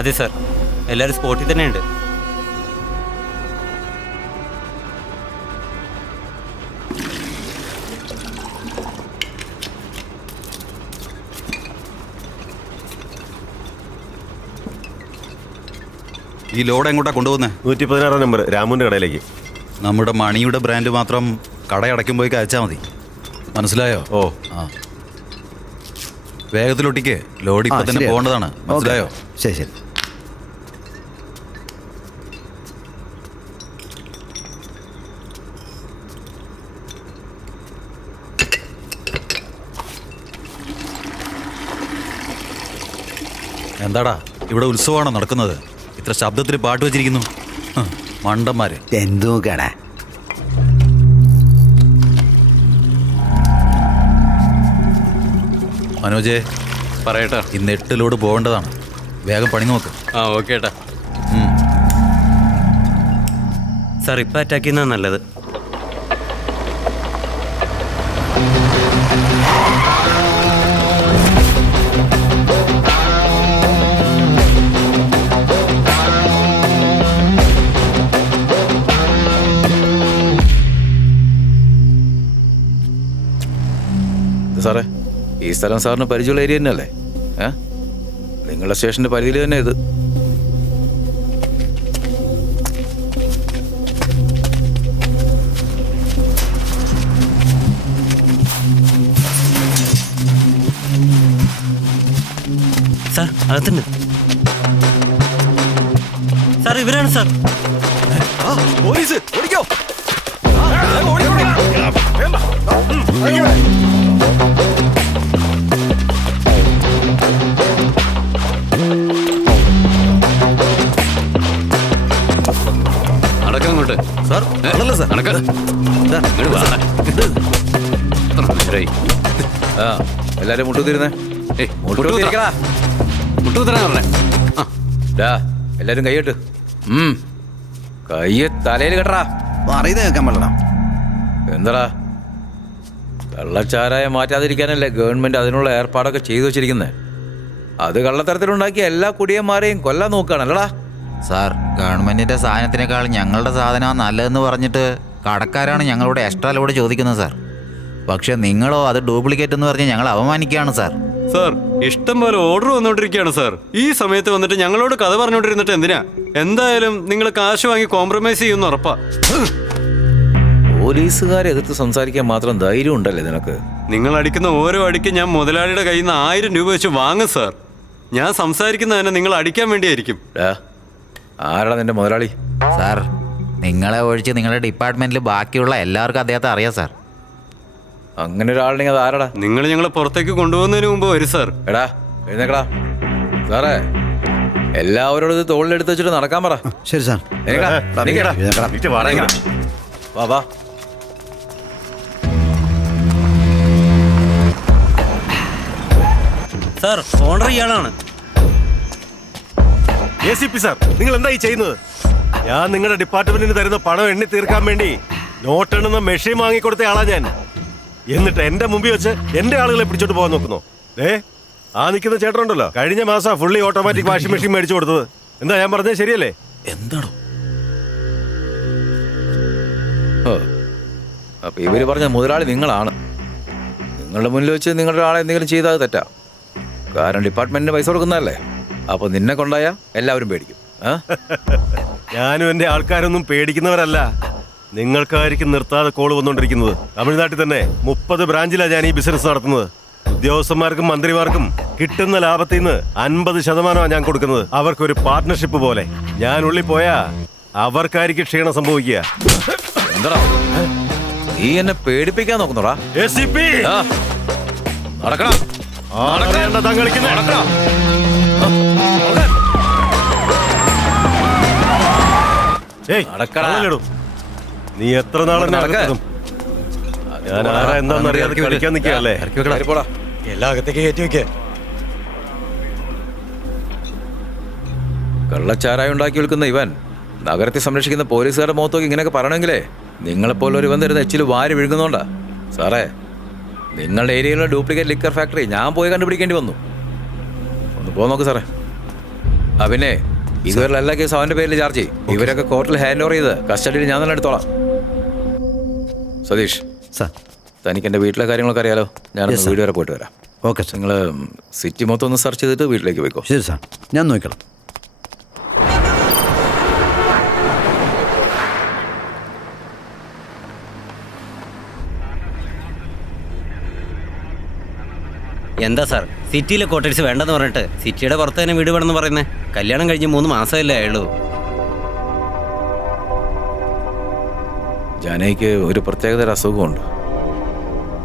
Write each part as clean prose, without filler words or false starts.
അതെ സാർ, എല്ലാവരും സ്പോട്ടിൽ തന്നെ ഉണ്ട്. ഈ ലോഡ് എങ്ങോട്ടാ കൊണ്ടുപോകുന്നത്? 116 നമ്പർ രാമുവിൻ്റെ കടയിലേക്ക്. നമ്മുടെ മണിയുടെ ബ്രാൻഡ് മാത്രം കടയടയ്ക്കുമ്പോഴേക്ക് അയച്ചാൽ മതി. മനസ്സിലായോ? ഓ ആ, വേഗത്തിലൊട്ടിക്ക്. ലോഡ് ഇപ്പം തന്നെ പോകേണ്ടതാണ്. മനസ്സിലായോ? ശരി ശരി. എന്താടാ ഇവിടെ ഉത്സവമാണോ നടക്കുന്നത്? ഇത്ര ശബ്ദത്തിൽ പാട്ട് വെച്ചിരിക്കുന്നു. മണ്ടന്മാര്. എന്തോ കട. മനോജേ, പറയട്ടാ. ഇന്ന് 8 ലോഡ് പോകേണ്ടതാണ്. വേഗം പണി നോക്ക്. ആ ഓക്കെ ഏട്ടാ. സാർ ഇപ്പം അറ്റാക്ക് ചെയ്യുന്നതാണ് നല്ലത്. സാറേ, ഈ സ്ഥലം സാറിന് പരിചയമുള്ള ഏരിയ തന്നെയല്ലേ? നിങ്ങളുടെ സ്റ്റേഷൻ്റെ പരിധിയിൽ തന്നെ ഇത്. സാർ അകത്തുണ്ട്. സാർ ഇവരാണ് സാർ. പോലീസ് ഓടിക്കോ. നടക്കങ്ങോട്ട് സാർ, അതല്ല സാർ. നടക്ക. ആ, എല്ലാരും മുട്ടുത്തിരുന്നേ. എല്ലാരും കൈയിട്ട് കയ്യ തലയിൽ കെട്ടറാ. പറയുന്നത് കേൾക്കാൻ പറ്റണം. എന്താടാ, കള്ളച്ചാരായ മാറ്റാതിരിക്കാനല്ലേ ഗവൺമെന്റ് അതിനുള്ള ഏർപ്പാടൊക്കെ ചെയ്തു വെച്ചിരിക്കുന്നത്? അത് കള്ളത്തരത്തിലുണ്ടാക്കിയ എല്ലാ കുടിയന്മാരെയും കൊല്ലാൻ നോക്കുകയാണല്ലടാ. സാർ, ഗവൺമെന്റിന്റെ സാധനത്തിനേക്കാൾ ഞങ്ങളുടെ സാധനമാണ് നല്ലതെന്ന് പറഞ്ഞിട്ട് കടക്കാരാണ് ഞങ്ങളോട് എക്സ്ട്രാ ലോഡ് ചോദിക്കുന്നത് സാർ. പക്ഷെ നിങ്ങളോ അത് ഡ്യൂപ്ലിക്കേറ്റ് എന്ന് പറഞ്ഞ് ഞങ്ങൾ അവമാനിക്കുകയാണ് സാർ. സാർ, ഇഷ്ടം പോലെ ഓർഡർ വന്നുകൊണ്ടിരിക്കുകയാണ് സാർ. ഈ സമയത്ത് വന്നിട്ട് ഞങ്ങളോട് കഥ പറഞ്ഞുകൊണ്ടിരുന്നിട്ട് എന്തിനാ? എന്തായാലും നിങ്ങൾ കാശ് വാങ്ങി കോംപ്രമൈസ് ചെയ്യുമെന്ന് ഉറപ്പാ. പോലീസുകാരെ എതിർത്ത് സംസാരിക്കാൻ മാത്രം ധൈര്യം ഉണ്ടല്ലേ നിനക്ക്? നിങ്ങൾ അടിക്കുന്ന ഓരോ അടിക്ക് ഞാൻ മുതലാളിയുടെ കയ്യിൽ നിന്ന് 1000 രൂപ വെച്ച് വാങ്ങും സാർ. ഞാൻ സംസാരിക്കുന്നത് തന്നെ നിങ്ങൾ അടിക്കാൻ വേണ്ടിയായിരിക്കും. ആരാടാ നിന്റെ മുതലാളി? സാർ, നിങ്ങളെ ഒഴിച്ച് നിങ്ങളുടെ ഡിപ്പാർട്ട്മെന്റിൽ ബാക്കിയുള്ള എല്ലാവർക്കും അദ്ദേഹത്തെ അറിയാം സാർ. അങ്ങനെ ഒരാളുണ്ടെങ്കിൽ അത് ആരാടാ? നിങ്ങൾ ഞങ്ങളെ പുറത്തേക്ക് കൊണ്ടുപോകുന്നതിന് മുമ്പ് വരും സാർ. എടാ എഴുന്നേക്കടാ. സാറേ, എല്ലാവരോടും ഇത് തോളിലെടുത്ത് വെച്ചിട്ട് നടക്കാൻ പറ. ശരി സാർ. വാ വാ. സാർ, ഓണർ ഇയാളാണ്. ACP സാർ, നിങ്ങൾ എന്താ ഈ ചെയ്യുന്നത്? ഞാൻ നിങ്ങളുടെ ഡിപ്പാർട്ട്മെന്റിന് തരുന്ന പണം എണ്ണി തീർക്കാൻ വേണ്ടി നോട്ടെണ്ണുന്ന മെഷീൻ വാങ്ങിക്കൊടുത്ത ആളാ ഞാൻ. എന്നിട്ട് എന്റെ മുമ്പിൽ വെച്ച് എന്റെ ആളുകളെ പിടിച്ചോട്ട് പോകാൻ നോക്കുന്നു. ആ നിൽക്കുന്ന ചേട്ടനുണ്ടല്ലോ, കഴിഞ്ഞ മാസം ഫുള്ളി ഓട്ടോമാറ്റിക് വാഷിംഗ് മെഷീൻ മേടിച്ചു കൊടുത്തത്. എന്താ ഞാൻ പറഞ്ഞത് ശരിയല്ലേ? എന്താണോ? അപ്പൊ ഇവര് പറഞ്ഞ മുതലാളി നിങ്ങളാണ്. നിങ്ങളുടെ മുന്നിൽ വെച്ച് നിങ്ങളുടെ ആളെ എന്തെങ്കിലും ചെയ്താൽ തെറ്റാ. കാരണം ഡിപ്പാർട്ട്മെന്റിന് പൈസ കൊടുക്കുന്നതല്ലേ. അപ്പൊ നിന്നെ കൊണ്ടായ എല്ലാവരും പേടിക്കും. ഞാനും എന്റെ ആൾക്കാരൊന്നും പേടിക്കുന്നവരല്ല. നിങ്ങൾക്കായിരിക്കും നിർത്താതെ കോള് വന്നുകൊണ്ടിരിക്കുന്നത്. തമിഴ്നാട്ടിൽ തന്നെ 30 ബ്രാഞ്ചിലാണ് ഞാൻ ഈ ബിസിനസ് നടത്തുന്നത്. ഉദ്യോഗസ്ഥന്മാർക്കും മന്ത്രിമാർക്കും കിട്ടുന്ന ലാഭത്തിൽ നിന്ന് 50% ഞാൻ കൊടുക്കുന്നത്. അവർക്കൊരു പാർട്ട്ണർഷിപ്പ് പോലെ. ഞാൻ ഉള്ളിൽ പോയാ അവർക്കായിരിക്കും ക്ഷീണം സംഭവിക്കുക. എന്താ നീ എന്നെ പേടിപ്പിക്കാൻ നോക്കുന്നോടാ? നടക്കണം. നീ എത്ര നാളും നടക്കും? ഞാൻ ആരാ എന്താന്നറിയാതെ കളിക്കാൻ നിൽക്കുകയല്ലേ? എല്ലാം അകത്തേക്ക് കയറ്റി വെക്കേ. കള്ളച്ചാരായ ഉണ്ടാക്കി വിൽക്കുന്ന ഇവൻ നഗരത്തെ സംരക്ഷിക്കുന്ന പോലീസുകാരുടെ മുഖത്തോക്കി ഇങ്ങനെയൊക്കെ പറയണമെങ്കിലേ നിങ്ങളെപ്പോലെ ഒരു ഇവൻ തരുന്ന എച്ചിൽ വാരി വിഴുകുന്നോണ്ടാ. സാറേ, നിങ്ങളുടെ ഏരിയയിലുള്ള ഡ്യൂപ്ലിക്കേറ്റ് ലിക്കർ ഫാക്ടറി ഞാൻ പോയി കണ്ടുപിടിക്കേണ്ടി വന്നു. ഒന്ന് പോ നോക്ക് സാറേ. പിന്നെ ഇതുവരെ എല്ലാ കേസും അവന്റെ പേരിൽ ചാർജ് ചെയ്യും. ഇവരൊക്കെ കോർട്ടിൽ ഹാൻഡ് ഓവർ ചെയ്ത് കസ്റ്റഡിയിൽ ഞാൻ തന്നെ എടുത്തോളാം. സതീഷ് സാർ. തനിക്ക് എൻ്റെ വീട്ടിലെ കാര്യങ്ങളൊക്കെ അറിയാലോ. ഞാൻ Yes, sir. വീട് വരെ പോയിട്ട് വരാം. Okay sir. നിങ്ങൾ സിറ്റി മൊത്തം ഒന്ന് സെർച്ച് ചെയ്തിട്ട് വീട്ടിലേക്ക് പോയിക്കോ. ശരി സാർ, ഞാൻ നോക്കിക്കോളാം. എന്താ സാർ സിറ്റിയിലെ കോട്ടേഴ്സ് വേണ്ടെന്ന് പറഞ്ഞിട്ട് സിറ്റിയുടെ പുറത്ത് തന്നെ വീട് വേണമെന്ന് പറയുന്നത്? കല്യാണം കഴിഞ്ഞ് 3 മാസമല്ലേ ആയുള്ളൂ. ജാനകിക്ക് ഒരു പ്രത്യേകതര അസുഖമുണ്ട്.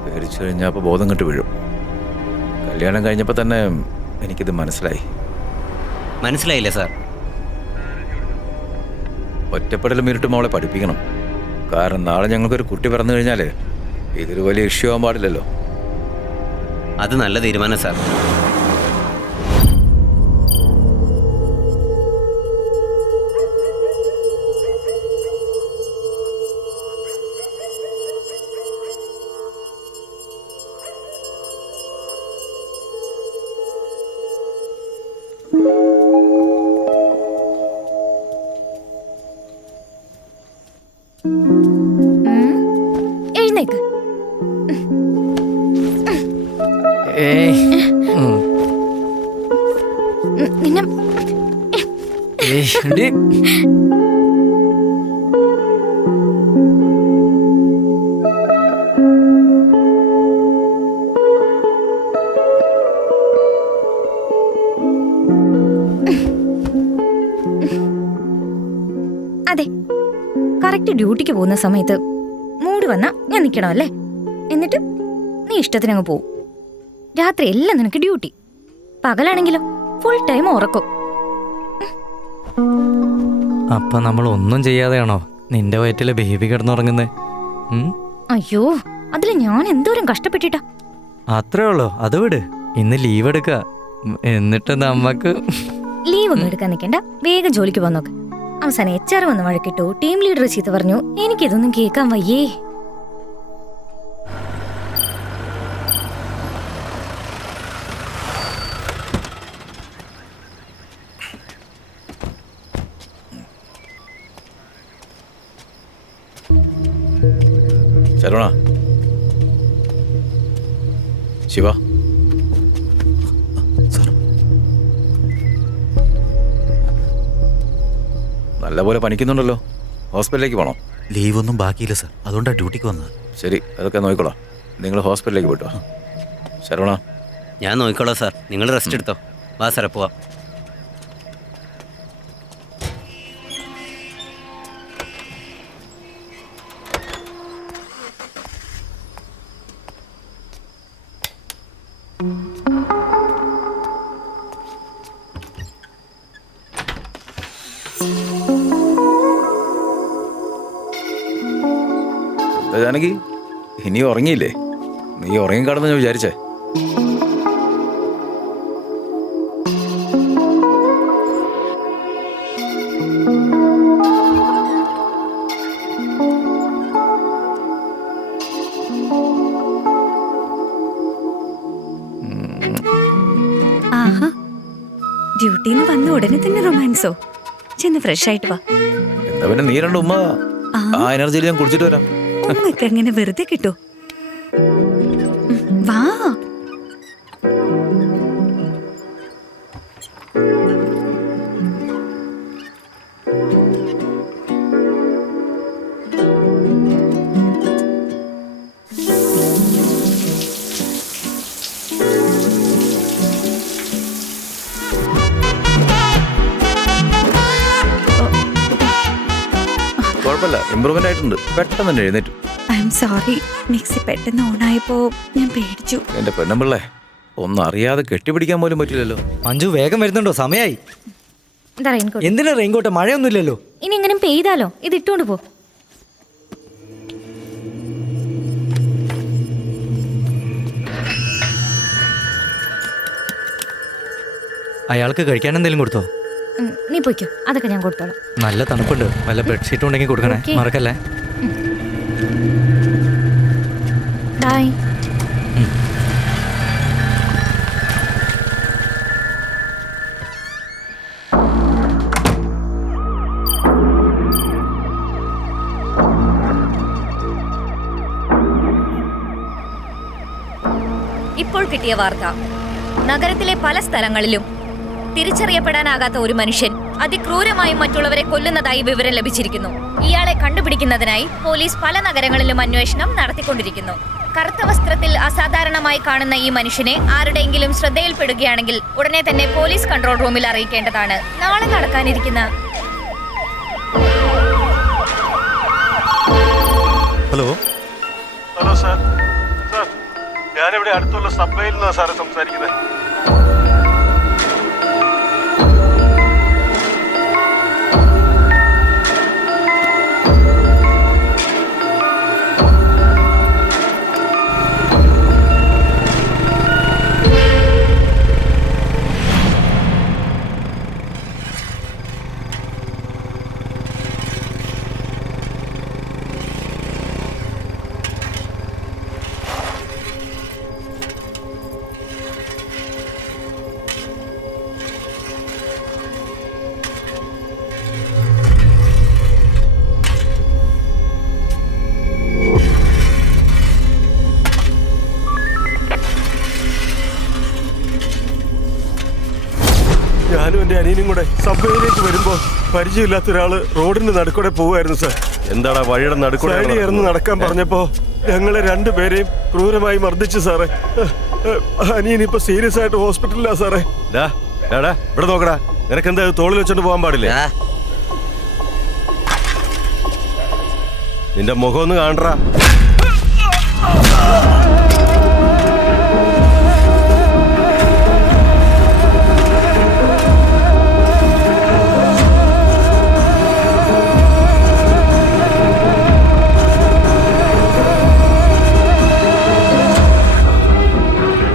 പേടിച്ചു കഴിഞ്ഞാൽ അപ്പോൾ ബോധം കെട്ട് വീഴും. കല്യാണം കഴിഞ്ഞപ്പോൾ തന്നെ എനിക്കിത് മനസ്സിലായില്ലേ സാർ? ഒറ്റപ്പെടലും ഇരുട്ടും അവളെ പഠിപ്പിക്കണം. കാരണം നാളെ ഞങ്ങൾക്കൊരു കുട്ടി പിറന്നു കഴിഞ്ഞാൽ ഇതൊരു വലിയ ഇഷ്യൂ ആവാൻ പാടില്ലല്ലോ. അത് നല്ല തീരുമാനം സാർ. എഴുന്നേക്ക്. നിന്നെ അതെ, കറക്റ്റ് ഡ്യൂട്ടിക്ക് പോകുന്ന സമയത്ത് മൂഡ് വന്നാ ഞാൻ നിൽക്കണം അല്ലേ? എന്നിട്ട് നീ ഇഷ്ടത്തിനങ്ങ് പോവും. രാത്രി എല്ലാം നിനക്ക് ഡ്യൂട്ടി, പകലാണെങ്കിലോ ഫുൾ ടൈം ഉറക്കും. അപ്പൊ നമ്മൾ ഒന്നും ചെയ്യാതെയാണോ നിന്റെ വയറ്റിലെ ബേബി കിടന്നുറങ്ങുന്നേ? അയ്യോ, അതില് ഞാൻ എന്തോരം കഷ്ടപ്പെട്ടിട്ടാ. അത്രേ ഉള്ളോ? അത് വിട്, ഇന്ന് ലീവ് എടുക്ക. എന്നിട്ട് നമ്മക്ക് ലീവ് ഒന്നും എടുക്കാൻ നിൽക്കണ്ട, വേഗം ജോലിക്ക് പോകാൻ നോക്ക്. അവസാനം HR വന്ന് വഴക്കിട്ടു, ടീം ലീഡർ ചീത്ത പറഞ്ഞു. എനിക്കിതൊന്നും കേൾക്കാൻ വയ്യേ. ശരവണ, ശിവ, നല്ലപോലെ പനിക്കുന്നുണ്ടല്ലോ. ഹോസ്പിറ്റലിലേക്ക് പോകണം. ലീവൊന്നും ബാക്കിയില്ല സാർ, അതുകൊണ്ടാണ് ഡ്യൂട്ടിക്ക് വന്നത്. ശരി, അതൊക്കെ നോക്കിക്കോളാം. നിങ്ങൾ ഹോസ്പിറ്റലിലേക്ക് പോയിട്ടോ. ശരവണ, ഞാൻ നോക്കിക്കോളാം സാർ, നിങ്ങൾ റെസ്റ്റ് എടുത്തോ. വാ സാറേ പോവാം. ജാനകി, ഇനി ഉറങ്ങിയില്ലേ? നീ ഉറങ്ങിക്കാടെന്ന് ഞാൻ വിചാരിച്ചേ. ആഹാ, ഡ്യൂട്ടിന്ന് വന്ന ഉടനെ തന്നെ റൊമാൻസോ? ചെന്ന് ഫ്രഷ് ആയിട്ട് വാ. എന്താ പിന്നെ നീ രണ്ട് ഉമ്മ ആ എനർജിയിൽ ഞാൻ കുടിച്ചിട്ട് വരാം. നിങ്ങൾക്ക് എങ്ങനെ വെറുതെ കിട്ടോ? വാ. കുഴപ്പമില്ല, ഇമ്പ്രൂവ്മെന്റ് ആയിട്ടുണ്ട്. പെട്ടെന്ന് തന്നെ എഴുന്നേറ്റു. ഐ എം സോറി, മിക്സി പെട്ടെന്ന് ഓണായപ്പോ ഞാൻ പേടിച്ചു. എന്റെ പെണ്ണമ്പിള്ളേ, ഒന്നും അറിയാതെ കെട്ടിപ്പിടിക്കാൻ പോലും പറ്റില്ലല്ലോ. മഞ്ജു വേഗം വരുന്നുണ്ടോ? സമയായി. എന്താ റെയിൻകോട്ട്? എന്തിനാ റെയിൻകോട്ട്? മഴയൊന്നുമില്ലല്ലോ. ഇനി എങ്ങനെ പെയ്താലോ? ഇത് ഇട്ടുകൊണ്ട് പോ. അയാൾക്ക് കഴിക്കാൻ എന്തെങ്കിലും കൊടുത്തോ? നീ പോയിക്കോ, അതൊക്കെ ഞാൻ കൊടുത്തോളാം. നല്ല തണുപ്പുണ്ട്, വല്ല ബെഡ്ഷീറ്റ് ഉണ്ടെങ്കിൽ കൊടുക്കണേ. Okay. മറക്കല്ലേ. ബൈ. കിട്ടിയ വാർത്ത. നഗരത്തിലെ പല സ്ഥലങ്ങളിലും തിരിച്ചറിയപ്പെടാനാകാത്ത ഒരു മനുഷ്യൻ അതിക്രൂരമായും മറ്റുള്ളവരെ കൊല്ലുന്നതായി വിവരം ലഭിച്ചിരിക്കുന്നു. ഇയാളെ കണ്ടുപിടിക്കുന്നതിനായി പോലീസ് പല നഗരങ്ങളിലും അന്വേഷണം നടത്തിക്കൊണ്ടിരിക്കുന്നു. കറുത്ത വസ്ത്രത്തിൽ അസാധാരണമായി കാണുന്ന ഈ മനുഷ്യനെ ആരുടെയെങ്കിലും ശ്രദ്ധയിൽപ്പെടുകയാണെങ്കിൽ ഉടനെ തന്നെ പോലീസ് കൺട്രോൾ റൂമിൽ അറിയിക്കേണ്ടതാണ്. നാളെ നടക്കാനിരിക്കുന്ന ഹലോ ഹലോ സാർ. സാർ, ഞാനിവിടെ അടുത്തുള്ള സബ്വേയിൽ നിന്നാണ് സാറ് സംസാരിക്കുന്നത്. ഞാനും എന്റെ അനിയനും കൂടെ സബ്വേയിലേക്ക് വരുമ്പോ പരിചയമില്ലാത്ത ഒരാള് റോഡിന്റെ നടുക്കൂടെ പോവായിരുന്നു സാർ. എന്താടാ വഴിയുടെ നടുക്കൂടെ ഇറന്ന് നടക്കാൻ പറഞ്ഞപ്പോ ഞങ്ങളെ രണ്ടുപേരെയും ക്രൂരമായി മർദ്ദിച്ചു സാറേ. അനിയൻ ഇപ്പൊ സീരിയസ് ആയിട്ട് ഹോസ്പിറ്റലിലാ സാറേ. ഇവിടെ നോക്കടാ, നിനക്ക് എന്താ തോളിൽ വെച്ചോണ്ട് പോകാൻ പാടില്ലേ? നിന്റെ മുഖം ഒന്ന് കാണടാ.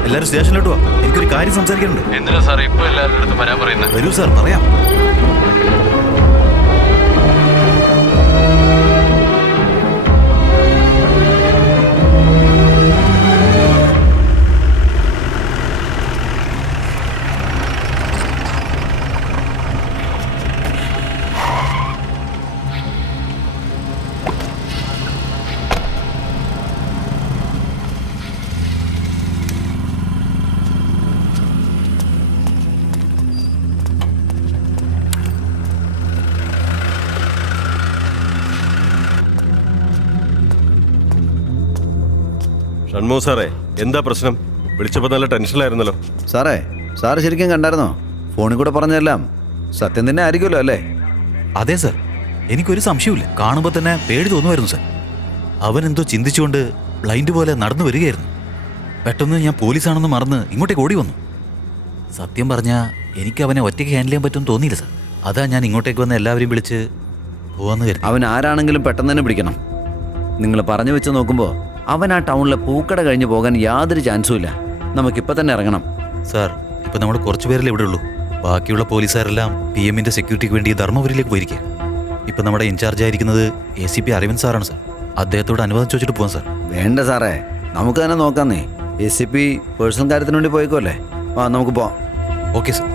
എല്ലാവരും സ്റ്റേഷനിലോട്ട് വാ, എനിക്കൊരു കാര്യം സംസാരിക്കാനുണ്ട്. എന്തിനാ സാർ ഇപ്പൊ എല്ലാവരുടെ അടുത്തും വരാൻ പറയുന്നത്? വരൂ സാർ, പറയാം. ഷൺമോ സാറേ, എന്താ പ്രശ്നം? വിളിച്ചപ്പോൾ നല്ല ടെൻഷനിലായിരുന്നല്ലോ. സാറ് ശരിക്കും കണ്ടായിരുന്നോ? ഫോണിൽ കൂടെ പറഞ്ഞതെല്ലാം സത്യം തന്നെ ആയിരിക്കുമല്ലോ അല്ലേ? അതെ സാർ, എനിക്കൊരു സംശയമില്ല. കാണുമ്പോൾ തന്നെ പേടി തോന്നുമായിരുന്നു സാർ. അവൻ എന്തോ ചിന്തിച്ചുകൊണ്ട് ബ്ലൈൻഡ് പോലെ നടന്നു വരികയായിരുന്നു. പെട്ടെന്ന് ഞാൻ പോലീസാണെന്ന് മറന്ന് ഇങ്ങോട്ടേക്ക് ഓടി വന്നു. സത്യം പറഞ്ഞാൽ എനിക്ക് അവനെ ഒറ്റയ്ക്ക് ഹാൻഡിൽ ചെയ്യാൻ പറ്റുമെന്ന് തോന്നിയില്ല സാർ. അതാ ഞാൻ ഇങ്ങോട്ടേക്ക് വന്ന് എല്ലാവരെയും വിളിച്ച് പോവാന്ന് കരുതി. അവൻ ആരാണെങ്കിലും പെട്ടെന്ന് തന്നെ പിടിക്കണം. നിങ്ങൾ പറഞ്ഞു വെച്ച് നോക്കുമ്പോൾ അവൻ ആ ടൗണിലെ പൂക്കട കഴിഞ്ഞ് പോകാൻ യാതൊരു ചാൻസും ഇല്ല. നമുക്കിപ്പോൾ തന്നെ ഇറങ്ങണം. സാർ, ഇപ്പം നമ്മൾ കുറച്ച് പേരല്ലേ ഇവിടെ ഉള്ളൂ. ബാക്കിയുള്ള പോലീസുകാരെല്ലാം PM-ന്റെ സെക്യൂരിറ്റിക്ക് വേണ്ടി ധർമ്മപുരിയിലേക്ക് പോയിരിക്കുക. ഇപ്പം നമ്മുടെ ഇൻചാർജ് ആയിരിക്കുന്നത് ACP അരവിന്ദ് സാറാണ് സാർ. അദ്ദേഹത്തോട് അനുവാദം ചോദിച്ചിട്ട് പോകാം സാർ. വേണ്ട സാറേ, നമുക്ക് തന്നെ നോക്കാന്നേ. ACP പേഴ്സണൽ കാര്യത്തിന് വേണ്ടി പോയിക്കോല്ലേ. നമുക്ക് പോവാം. Okay sir.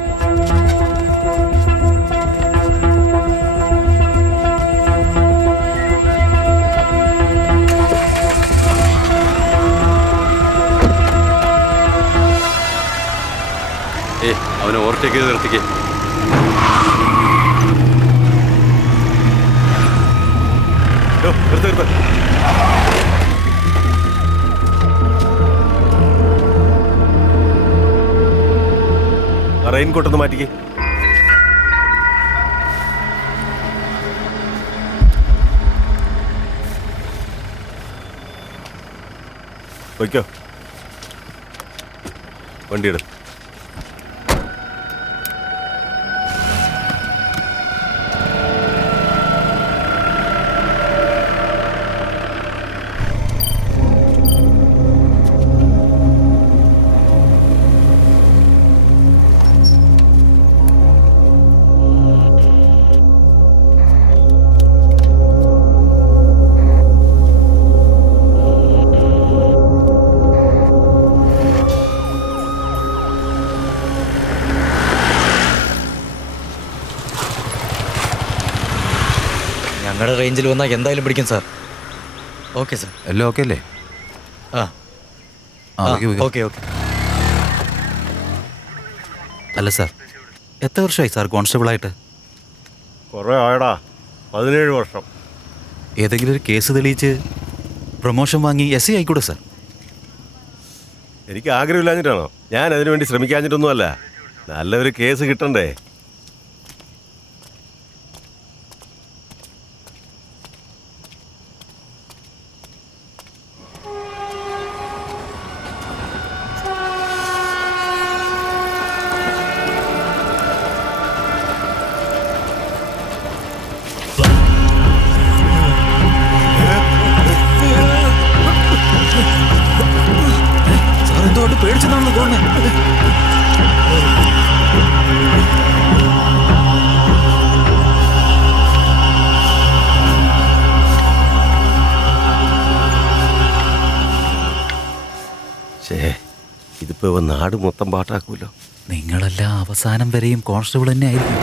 അവനെ ഓവർടേക്ക് ചെയ്ത് നിർത്തിക്കേ. റെയിൻകോട്ടൊന്ന് മാറ്റിക്കേ. വയ്ക്കോ, വണ്ടിയുടെ ഞങ്ങളുടെ റേഞ്ചിൽ വന്നാൽ എന്തായാലും പിടിക്കും സാർ. Okay sir. എല്ലാം ഓക്കെ അല്ലേ? ആ ആ, ഓക്കെ. Okay okay. അല്ല സാർ, എത്ര വർഷമായി സാർ കോൺസ്റ്റബിളായിട്ട്? കുറേ ആയടാ, 17 വർഷം. ഏതെങ്കിലും ഒരു കേസ് തെളിയിച്ച് പ്രൊമോഷൻ വാങ്ങി SI ആയിക്കൂടെ സാർ? എനിക്ക് ആഗ്രഹമില്ലാഞ്ഞിട്ടാണോ? ഞാൻ അതിനുവേണ്ടി ശ്രമിക്കാഞ്ഞിട്ടൊന്നുമല്ല. നല്ലൊരു കേസ് കിട്ടണ്ടേ? സാർ എന്തുകൊണ്ട് പേടിച്ചെന്നാണെന്ന് തോന്നുന്നത്? ഇതിപ്പോ ഇവൻ നാട് മൊത്തം പാട്ടാക്കൂലോ. നിങ്ങളെല്ലാം അവസാനം വരെയും കോൺസ്റ്റബിൾ തന്നെ ആയിരിക്കും.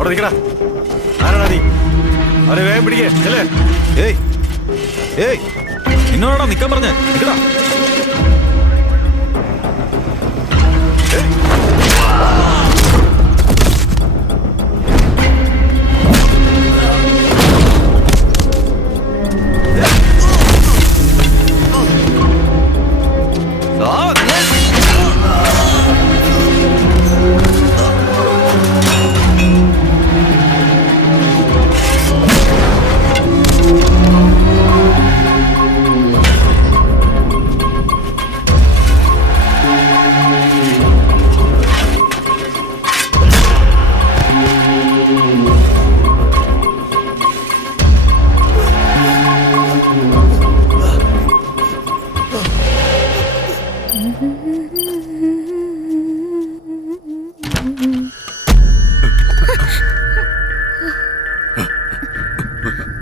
അവിടെ നിൽക്കടാ. ആരാടാ നീ? അവനെ വേഗം പിടിക്കേ. അല്ലേ? ഏയ് ഏയ്, നിന്നോടാ നിക്കാൻ പറഞ്ഞേ. നിക്കടാ.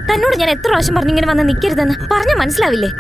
തന്നോട് ഞാൻ എത്ര പ്രാവശ്യം പറഞ്ഞിങ്ങനെ വന്ന് നിൽക്കരുതെന്ന് പറഞ്ഞ മനസ്സിലാവില്ലേ?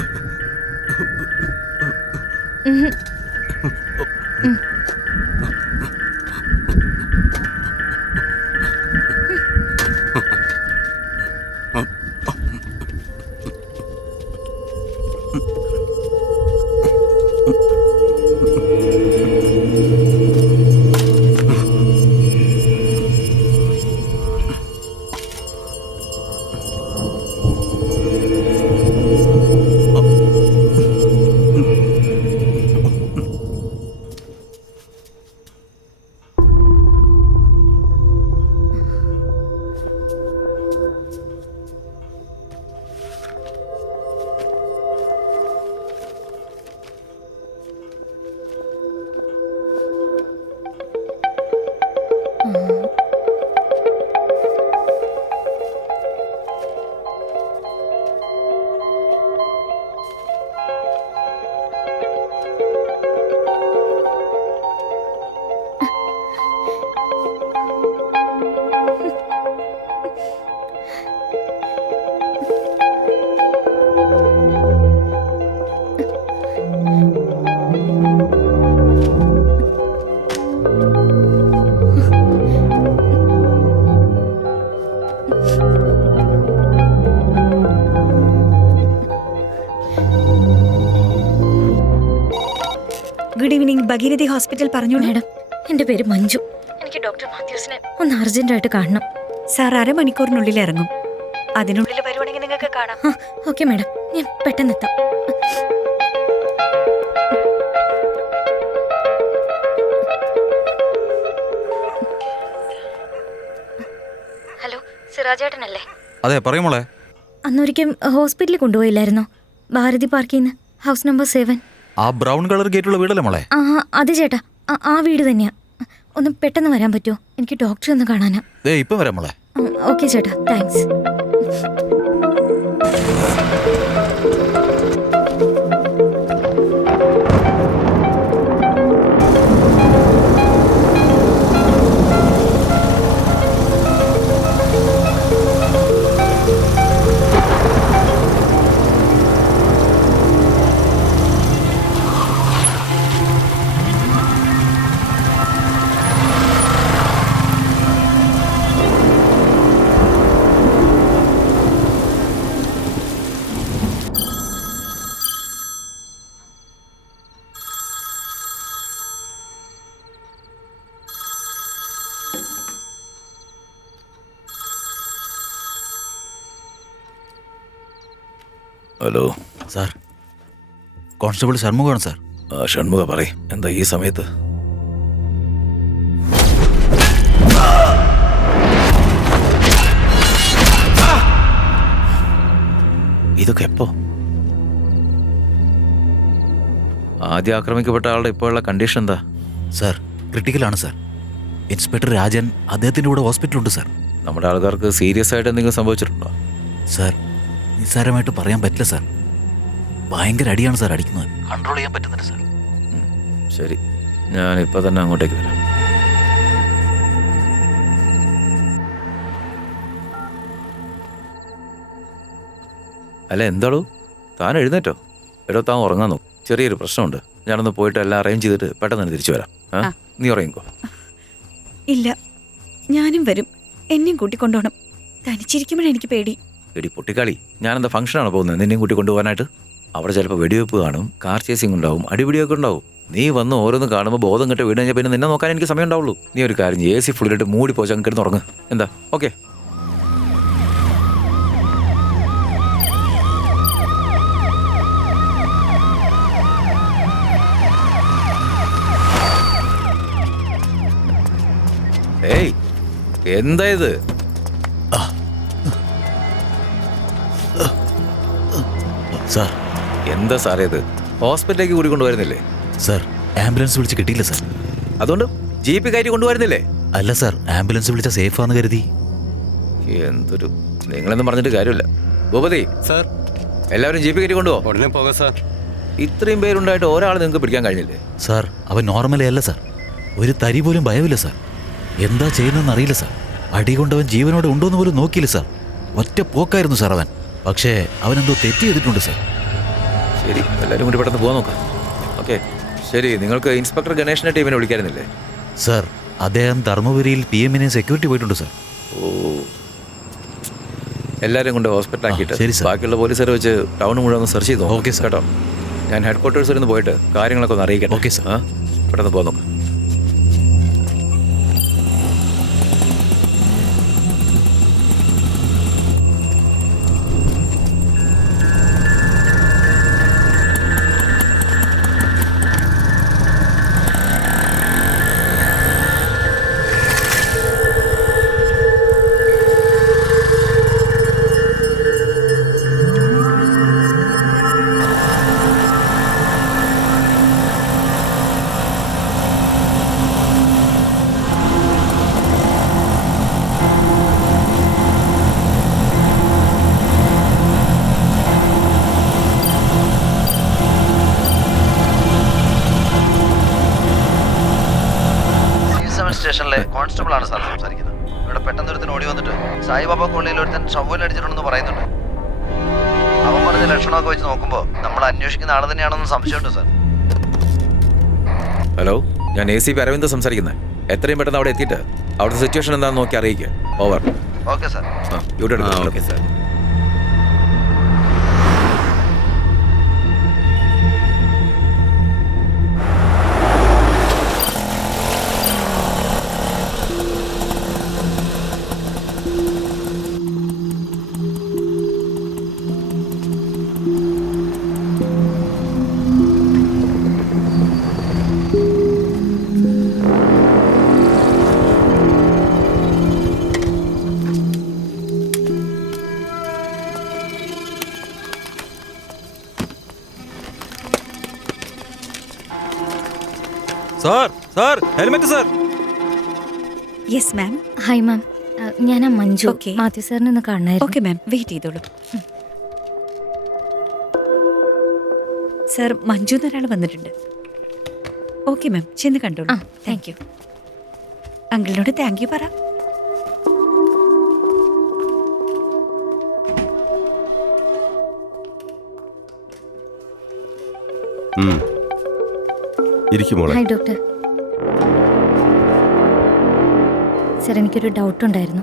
Good evening, Bhageerathi hospital. പറഞ്ഞു മാഡം, എൻ്റെ പേര് മഞ്ജു. എനിക്ക് ഡോക്ടർ മാത്യൂസിനെ ഒന്ന് അർജന്റായിട്ട് കാണണം. സാർ 1/2 മണിക്കൂറിനുള്ളിൽ ഇറങ്ങും. അതിനുള്ളിൽ വരുവാണെങ്കിൽ നിങ്ങൾക്ക് കാണാം. ഓക്കെ മാഡം, ഞാൻ പെട്ടെന്ന് എത്താം. ഹലോ, സിറാജേട്ടനല്ലേ? അതെ, പറയൂ മോളെ. അന്നൊരിക്കൽ ഹോസ്പിറ്റലിൽ കൊണ്ടുപോയില്ലായിരുന്നോ? ഭാരതി പാർക്കിൽ നിന്ന്, ഹൗസ് നമ്പർ 7. ആ ബ്രൗൺ കളർ ഗേറ്റുള്ള വീടല്ലേ മോളെ? ആ അത് ചേട്ടാ, ആ വീട് തന്നെയാ. ഒന്ന് പെട്ടെന്ന് വരാൻ പറ്റുമോ? എനിക്ക് ഡോക്ടറെ ഒന്ന് കാണാനാ. ഇപ്പം വരാം മോളെ. ഓക്കെ ചേട്ടാ, താങ്ക്സ്. ഹലോ സാർ, കോൺസ്റ്റബിൾ ഷൺമുഖമാണ് സാർ. ഷൺമുഖ പറയ്, എന്താ ഈ സമയത്ത്? ഇതൊക്കെ എപ്പോ? ആദ്യം ആക്രമിക്കപ്പെട്ട ആളുടെ ഇപ്പോഴുള്ള കണ്ടീഷൻ എന്താ? സാർ, ക്രിട്ടിക്കലാണ് സാർ. ഇൻസ്പെക്ടർ രാജൻ അദ്ദേഹത്തിൻ്റെ കൂടെ ഹോസ്പിറ്റലുണ്ട് സാർ. നമ്മുടെ ആൾക്കാർക്ക് സീരിയസ് ആയിട്ട് എന്തെങ്കിലും സംഭവിച്ചിട്ടുണ്ടോ? സാർ, നിസ്സാരമായിട്ട് പറയാൻ പറ്റില്ല സാർ. ഭയങ്കര അടിയാണ് സാർ അടിക്കുന്നത്. കൺട്രോൾ ചെയ്യാൻ പറ്റുന്നില്ല സാർ. ശരി, ഞാൻ ഇപ്പൊ തന്നെ അങ്ങോട്ടേക്ക് വരാം. അല്ല, എന്താടോ താൻ എഴുന്നേറ്റോ? എടോ, താൻ ഉറങ്ങാൻ നോക്കും. ചെറിയൊരു പ്രശ്നമുണ്ട്. ഞാനൊന്ന് പോയിട്ട് എല്ലാം അറേഞ്ച് ചെയ്തിട്ട് പെട്ടെന്ന് തന്നെ തിരിച്ചു വരാം. നീ ഉറങ്ങിക്കോ. ഇല്ല, ഞാനും വരും. എന്നെയും കൂട്ടിക്കൊണ്ടുപോകണം. തനിച്ചിരിക്കുമ്പോഴെനിക്ക് പേടി. എടി പൊട്ടിക്കാളി, ഞാനെന്താ ഫംഗ്ഷനാണ് പോകുന്നത് നിന്നെയും കൂട്ടി കൊണ്ടുപോകാനായിട്ട്? അവിടെ ചിലപ്പോൾ വെടിവെപ്പ് കാണും, കാർ ചേസിങ് ഉണ്ടാവും, അടിപിടിയൊക്കെ ഉണ്ടാവും. നീ വന്ന് ഓരോന്ന് കാണുമ്പോൾ ബോധം കെട്ട് വീട് കഴിഞ്ഞാൽ പിന്നെ നിന്നെ നോക്കാൻ എനിക്ക് സമയം ഉണ്ടാവുള്ളൂ. നീ ഒരു കാര്യം AC ഫുള്ളിലിട്ട് മൂടി പോച്ച് അങ്ങ് കിടന്ന് ഉറങ്ങ്. എന്താ? ഓക്കെ. ഏയ്, എന്താ ഇത്? സാർ, എന്താ സാറേ ഇത്? ഹോസ്പിറ്റലിലേക്ക് കൂടി കൊണ്ടുവരുന്നില്ലേ? സാർ, ആംബുലൻസ് വിളിച്ച് കിട്ടിയില്ല സാർ. അതുകൊണ്ട് ജീപ്പ് കയറ്റി കൊണ്ടുവരുന്നില്ലേ? അല്ല സാർ, ആംബുലൻസ് വിളിച്ച സേഫാന്ന് കരുതി. എന്തൊരു, നിങ്ങളെന്നും പറഞ്ഞിട്ട് കാര്യമില്ല. ഭൂപതി സാർ, എല്ലാവരും ജീപ്പ് കയറ്റി കൊണ്ടുപോ. ഉടനെ പോകാം സാർ. ഇത്രയും പേരുണ്ടായിട്ട് ഒരാൾ നിങ്ങൾക്ക് പിടിക്കാൻ കഴിഞ്ഞില്ലേ? സാർ, അവൻ നോർമലേ അല്ല സാർ. ഒരു തരി പോലും ഭയമില്ല സാർ. എന്താ ചെയ്യുന്നതെന്ന് അറിയില്ല സാർ. അടി കൊണ്ടവൻ ജീവനോടെ ഉണ്ടോയെന്ന് പോലും നോക്കിയില്ല സാർ. ഒറ്റ പോക്കായിരുന്നു സാർ അവൻ. പക്ഷേ അവനെന്തോ തെറ്റ് ചെയ്തിട്ടുണ്ട് സാർ. ശരി, എല്ലാവരും കൂടി പെട്ടെന്ന് പോകാൻ നോക്കാം. ഓക്കെ, ശരി. നിങ്ങൾക്ക് ഇൻസ്പെക്ടർ ഗണേഷിനെ ടീമിനെ വിളിക്കായിരുന്നില്ലേ? സാർ, അദ്ദേഹം ധർമ്മപുരിയിൽ PM-നെ സെക്യൂരിറ്റി പോയിട്ടുണ്ട് സാർ. ഓ, എല്ലാവരും കൊണ്ട് ഹോസ്പിറ്റൽ ആക്കിയിട്ട് ശരി സാർ. ബാക്കിയുള്ള പോലീസുകാരെ വെച്ച് ടൗൺ മുഴുവൻ ഒന്ന് സെർച്ച് ചെയ്തോ. Okay sir. കേട്ടോ, ഞാൻ ഹെഡ് ക്വാർട്ടേഴ്സിൽ നിന്ന് പോയിട്ട് കാര്യങ്ങളൊക്കെ ഒന്ന് അറിയിക്കാം. Okay sir. പെട്ടെന്ന് പോകാൻ നോക്കാം. സ്റ്റേഷനിലെ കോൺസ്റ്റബിൾ ആണ് സാർ സംസാരിക്കുന്നത്. ഇവിടെ പെട്ടെന്ന് ഒരുത്തിന് ഓടി വന്നിട്ട് സായിബാബ കോളനിയിൽ ഒരുത്തൻ ഷവ്വൽ അടിച്ചിട്ടുണ്ടെന്ന് പറയുന്നുണ്ട്. അവൻ പറഞ്ഞ ലക്ഷണമൊക്കെ വെച്ച് നോക്കുമ്പോൾ നമ്മൾ അന്വേഷിക്കുന്ന ആൾ തന്നെയാണെന്ന് സംശയമുണ്ട് സാർ. ഹലോ, ഞാൻ ACP അരവിന്ദ് സംസാരിക്കുന്നത്. എത്രയും പെട്ടെന്ന് അവിടെ എത്തിയിട്ട് അവിടുത്തെ സിറ്റുവേഷൻ എന്താണെന്ന് നോക്കി അറിയിക്കുക. Over. Okay sir. Okay sir. Sir, sir, helmet sir. Yes ma'am. Hi ma'am, ഞാൻ ആ മഞ്ജു. Okay. മാത്യു സാറിനെ ഒന്ന് കാണായിരുന്നു. ഓക്കെ മാം, വെയിറ്റ് ചെയ്തോളൂ. സർ, മഞ്ജു എന്നൊരാൾ വന്നിട്ടുണ്ട്. ഓക്കെ മാം, ചെന്ന് കണ്ടോളൂ. ആ, താങ്ക് യു. അങ്കിളിനോട് താങ്ക് യു പറ. ഇരിക്കുമോളെ. Hi doctor. സാർ, എനിക്കൊരു ഡൗട്ട് ഉണ്ടായിരുന്നു.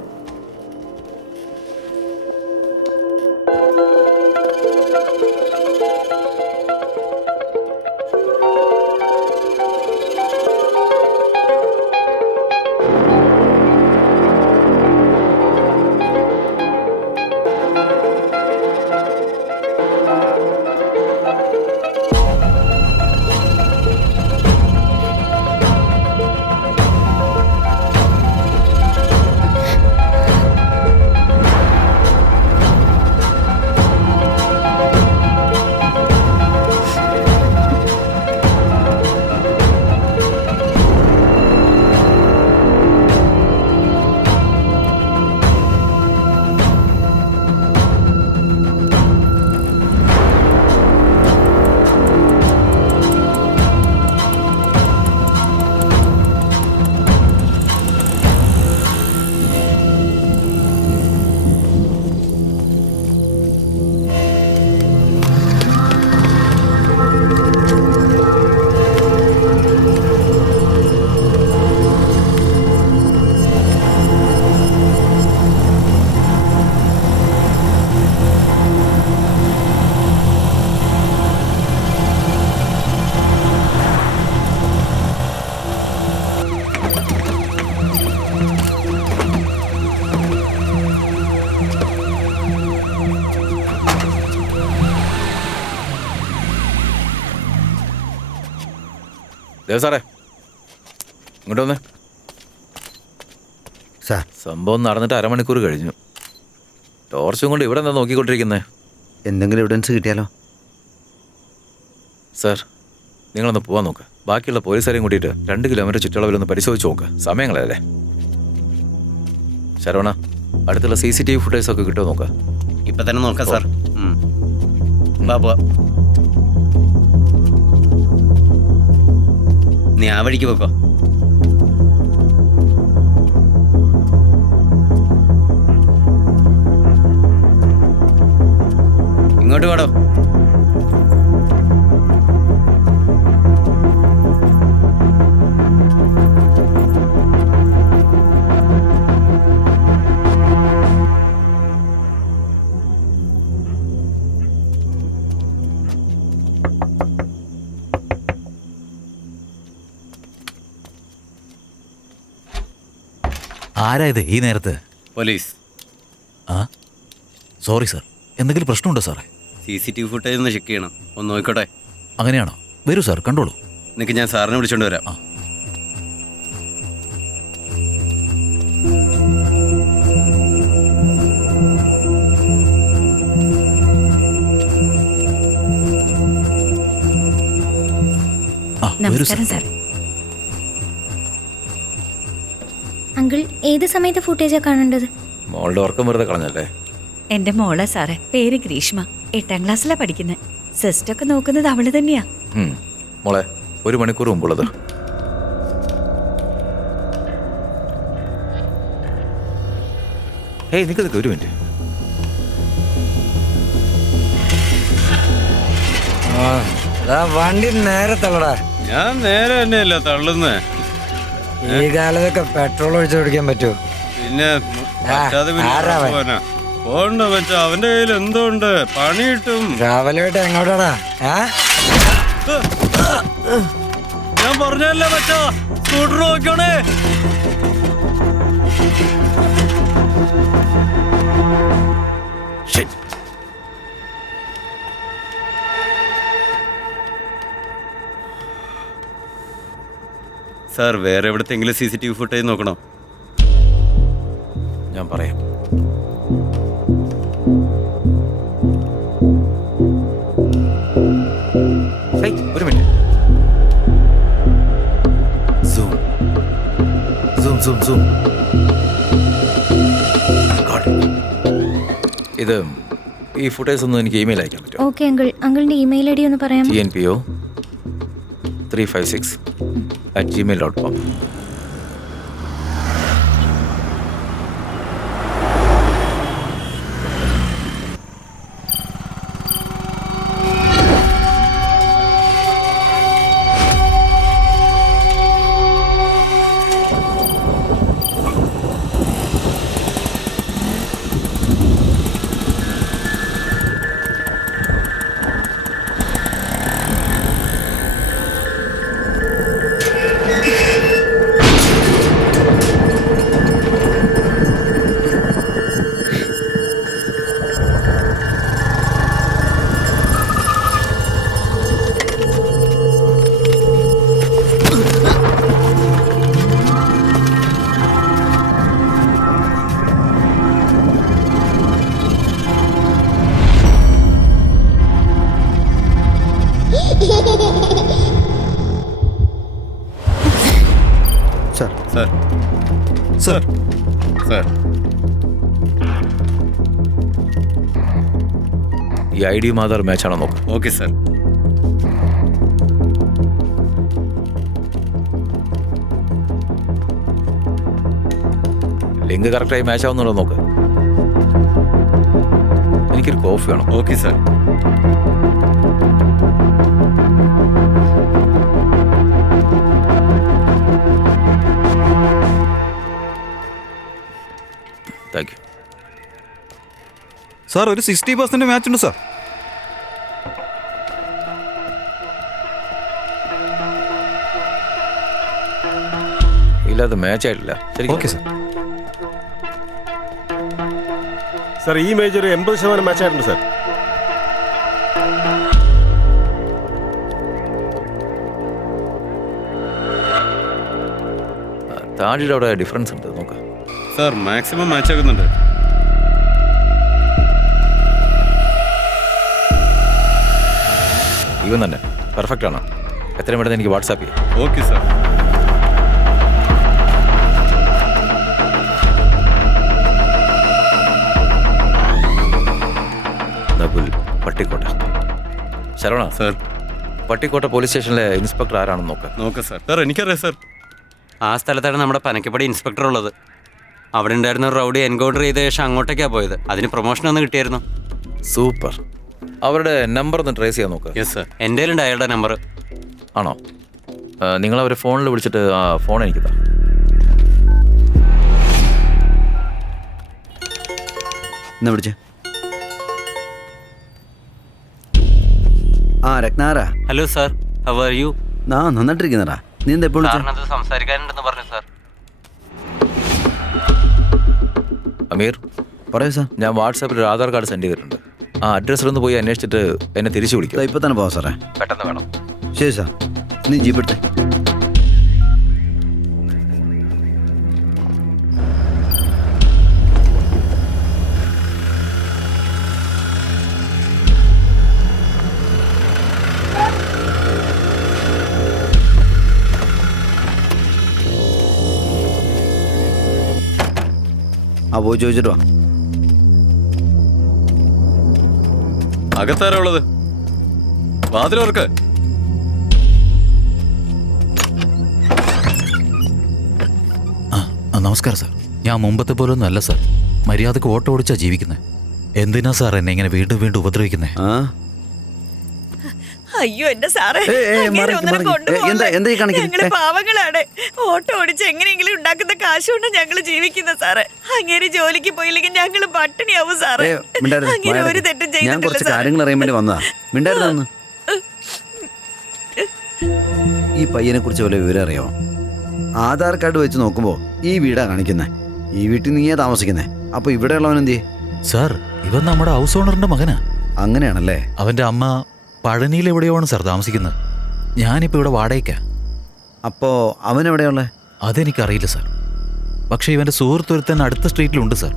സാറേ ഇങ്ങോട്ട് വന്നേ. സാർ സംഭവം നടന്നിട്ട് അരമണിക്കൂർ കഴിഞ്ഞു. ടോർച്ചും കൊണ്ട് ഇവിടെ എന്താ നോക്കിക്കൊണ്ടിരിക്കുന്നേ? എന്തെങ്കിലും എവിഡൻസ് കിട്ടിയാലോ? സാർ നിങ്ങളൊന്ന് പോവാൻ നോക്ക്. ബാക്കിയുള്ള പോലീസുകാരെയും കൂട്ടിയിട്ട് 2 കിലോമീറ്റർ ചുറ്റളവിലൊന്ന് പരിശോധിച്ച് നോക്ക്. സമയങ്ങളല്ലേ. ശരവണ, അടുത്തുള്ള CCTV ഫുട്ടേജ് ഒക്കെ കിട്ടുമോ നോക്ക്. ഇപ്പൊ തന്നെ നോക്കാം സാർ. ബാബുവാ, നീ ആ വഴിക്ക് വെക്കോ. ഇങ്ങോട്ട് വേടോ. ആരായത് ഈ നേരത്ത്? പോലീസ്. ആ സോറി സാർ, എന്തെങ്കിലും പ്രശ്നമുണ്ടോ സാറേ? CCTV ഫുട്ടേജ് ഒന്ന് ചെക്ക് ചെയ്യണം. ഒന്ന് നോക്കട്ടെ. അങ്ങനെയാണോ? വരൂ സാർ, കണ്ടോളൂ. നിനക്ക് ഞാൻ സാറിനെ വിളിച്ചോണ്ട് വരാം. വരൂ സാർ. നമസ്കാരം സാർ. അങ്കിൾ ഏത് സമയത്ത് ഫുട്ടേജാ കാണേണ്ടത്? മോളുടെ ഉറക്കം വെറുതെ കളഞ്ഞല്ലേ. എന്റെ മോളെ സാറേ, പേര് ഗ്രീഷ്മ, 8ാം ക്ലാസ്സിലാ പഠിക്കുന്നത്. സിസ്റ്റൊക്കെ നോക്കുന്നത് അവള് തന്നെയാ. മോളെ 1 മണിക്കൂർ മുമ്പുള്ളത്. ഏയ് നിൽക്ക് 1 മിനിറ്റ്. വണ്ടി നേരെ തള്ളടാ. ഞാൻ നേരെ തന്നെയല്ല തള്ളുന്നേ. ഈ കാലത്തൊക്കെ പെട്രോൾ ഒഴിച്ചു കുടിക്കാൻ പറ്റുമോ? പിന്നെ പറ്റാതെ പോവാനാ. പോണ്ട വെച്ചാ അവന്റെ കയ്യിൽ എന്തോ ഉണ്ട്, പണി കിട്ടും. രാവിലെ എങ്ങോട്ടാടാ? ഞാൻ പറഞ്ഞല്ലേ മച്ചാ, സ്കൂട്ടർ നോക്കണേ. സാർ വേറെ എവിടത്തെങ്കിലും CCTV ഫുട്ടേജ് നോക്കണം. ഞാൻ പറയാം. ഏയ് 1 minute. Zoom zoom zoom zoom. ഇത് ഈ ഫുട്ടേജ് ഒന്ന് എനിക്ക് ഇമെയിൽ അയക്കാൻ പറ്റുമോ? Okay uncle. അങ്കിളിന്റെ ഇമെയിൽ ID ഒന്ന് പറയാമോ? TNPO356@gmail.com. Sir sir sir sir ഈ ID-യും ആധാർ മാച്ചാണോ നോക്ക്. Okay sir. ലിങ്ക് കറക്റ്റായി മാച്ച് ആവുന്നുണ്ടോ നോക്ക്. എനിക്കൊരു കോഫി വേണം. Okay sir. Thank you. Sir ഒരു 60% മാച്ച് ഉണ്ട് സാർ. ഇല്ല, അത് മാച്ച് ആയിട്ടില്ല. Okay sir. സാർ ഈ മേജ് ഒരു 80% മാച്ച് ആയിട്ടുണ്ട് സാർ. താടിയുടെ അവിടെ ഡിഫറൻസ് ഉണ്ട് നോക്കാം. സാർ മാക്സിമം മാച്ച് ആക്കുന്നുണ്ട്. ഇവൻ തന്നെ പെർഫെക്റ്റ് ആണ്. എത്രയും പെട്ടെന്ന് എനിക്ക് വാട്സാപ്പ് ചെയ്യാം. Okay sir. Nakul, Pattikotta. Saravana sir Pattikotta police സ്റ്റേഷനിലെ ഇൻസ്പെക്ടർ ആരാണെന്ന് നോക്കാം. നോക്കാം സാർ. സാർ എനിക്കറിയാം സാർ. ആ സ്ഥലത്താണ് നമ്മുടെ പനക്കപ്പടി ഇൻസ്പെക്ടർ ഉള്ളത്. അവിടെ ഉണ്ടായിരുന്ന ഒരു റൗഡി എൻകൗണ്ടർ ചെയ്ത ശേഷം അങ്ങോട്ടേക്കാണ് പോയത്. അതിന് പ്രൊമോഷൻ ഒന്ന് കിട്ടിയായിരുന്നു. സൂപ്പർ. അവരുടെ നമ്പർ ഒന്ന് ട്രേസ് ചെയ്യാൻ നോക്കുക. Yes sir. എൻ്റെ കയ്യിലുണ്ട് അയാളുടെ നമ്പർ. ആണോ? നിങ്ങൾ അവരെ ഫോണിൽ വിളിച്ചിട്ട് ആ ഫോൺ എനിക്ക് താ. എന്നാ വിളിച്ചേ. ആ രത്നാരാ. Hello sir, how are you? നന്നായിട്ടിരിക്കുന്നടാ. നീ എന്താ എപ്പോൾ വിളിച്ചേ? സാറിനത് സംസാരിക്കാനുണ്ടെന്ന് പറഞ്ഞു സാർ. അമീർ, പറയൂ സാർ. ഞാൻ വാട്സാപ്പിൽ ഒരു ആധാർ കാർഡ് സെൻഡ് ചെയ്തിട്ടുണ്ട്. ആ അഡ്രസ്സിലൊന്ന് പോയി അന്വേഷിച്ചിട്ട് എന്നെ തിരിച്ചു വിളിക്കും. ഇപ്പൊ തന്നെ പോവാം സാറേ. പെട്ടെന്ന് വേണം. ശരി സാർ. നീ ജീപ്പ് എടുത്തേ. ആ പോയി ചോദിച്ചിട്ട് വാ. അകത്താരാ ഉള്ളത്? വാതിലോർക്ക്. നമസ്കാരം സാർ. ഞാൻ മുമ്പത്തെ പോലെ ഒന്നും അല്ല സാർ. മര്യാദക്ക് ഓട്ടോ ഓടിച്ചാ ജീവിക്കുന്നത്. എന്തിനാ സാർ എന്നെ ഇങ്ങനെ വീണ്ടും വീണ്ടും ഉപദ്രവിക്കുന്നേ? അയ്യോ എന്റെ സാറേ, ഞങ്ങള് പാവങ്ങളാണ്. ഓട്ടോ ഓടിച്ച് എങ്ങനെയെങ്കിലും ഉണ്ടാക്കുന്ന കാശ് കൊണ്ട് ഞങ്ങള് ജീവിക്കുന്ന സാറേ. അങ്ങേര് ജോലിക്ക് പോയില്ലെങ്കിൽ ഞങ്ങള് പട്ടിണിയാവും സാറേ. അങ്ങനെ ഒരു തെറ്റും ഞാൻ ചെയ്തിട്ടില്ല കുറച്ച് സാറേ. കാര്യങ്ങൾ അറിയാൻ വേണ്ടി വന്നതാ. മിണ്ടായിരുന്നു. ഈ പയ്യനെ കുറിച്ച് വല്ല വിവരം അറിയാമോ? ആധാർ കാർഡ് വെച്ച് നോക്കുമ്പോ ഈ വീടാ കാണിക്കുന്നേ. ഈ വീട്ടിൽ നീയാ താമസിക്കുന്നേ. അപ്പൊ ഇവിടെ ഉള്ളവൻ എന്ത്? സാർ, ഇവൻ നമ്മുടെ ഹൗസ് ഓണറിന്റെ മകനാ. അങ്ങനെയാണല്ലേ? അവന്റെ അമ്മ പഴനിയിൽ എവിടെയാണ് സാർ താമസിക്കുന്നത്. ഞാനിപ്പോൾ ഇവിടെ വാടകയ്ക്കാ. അപ്പോ അവൻ എവിടെയുള്ളേ? അതെനിക്കറിയില്ല സാർ. പക്ഷെ ഇവന്റെ സുഹൃത്തൊരുത്തൻ അടുത്ത സ്ട്രീറ്റിലുണ്ട് സാർ.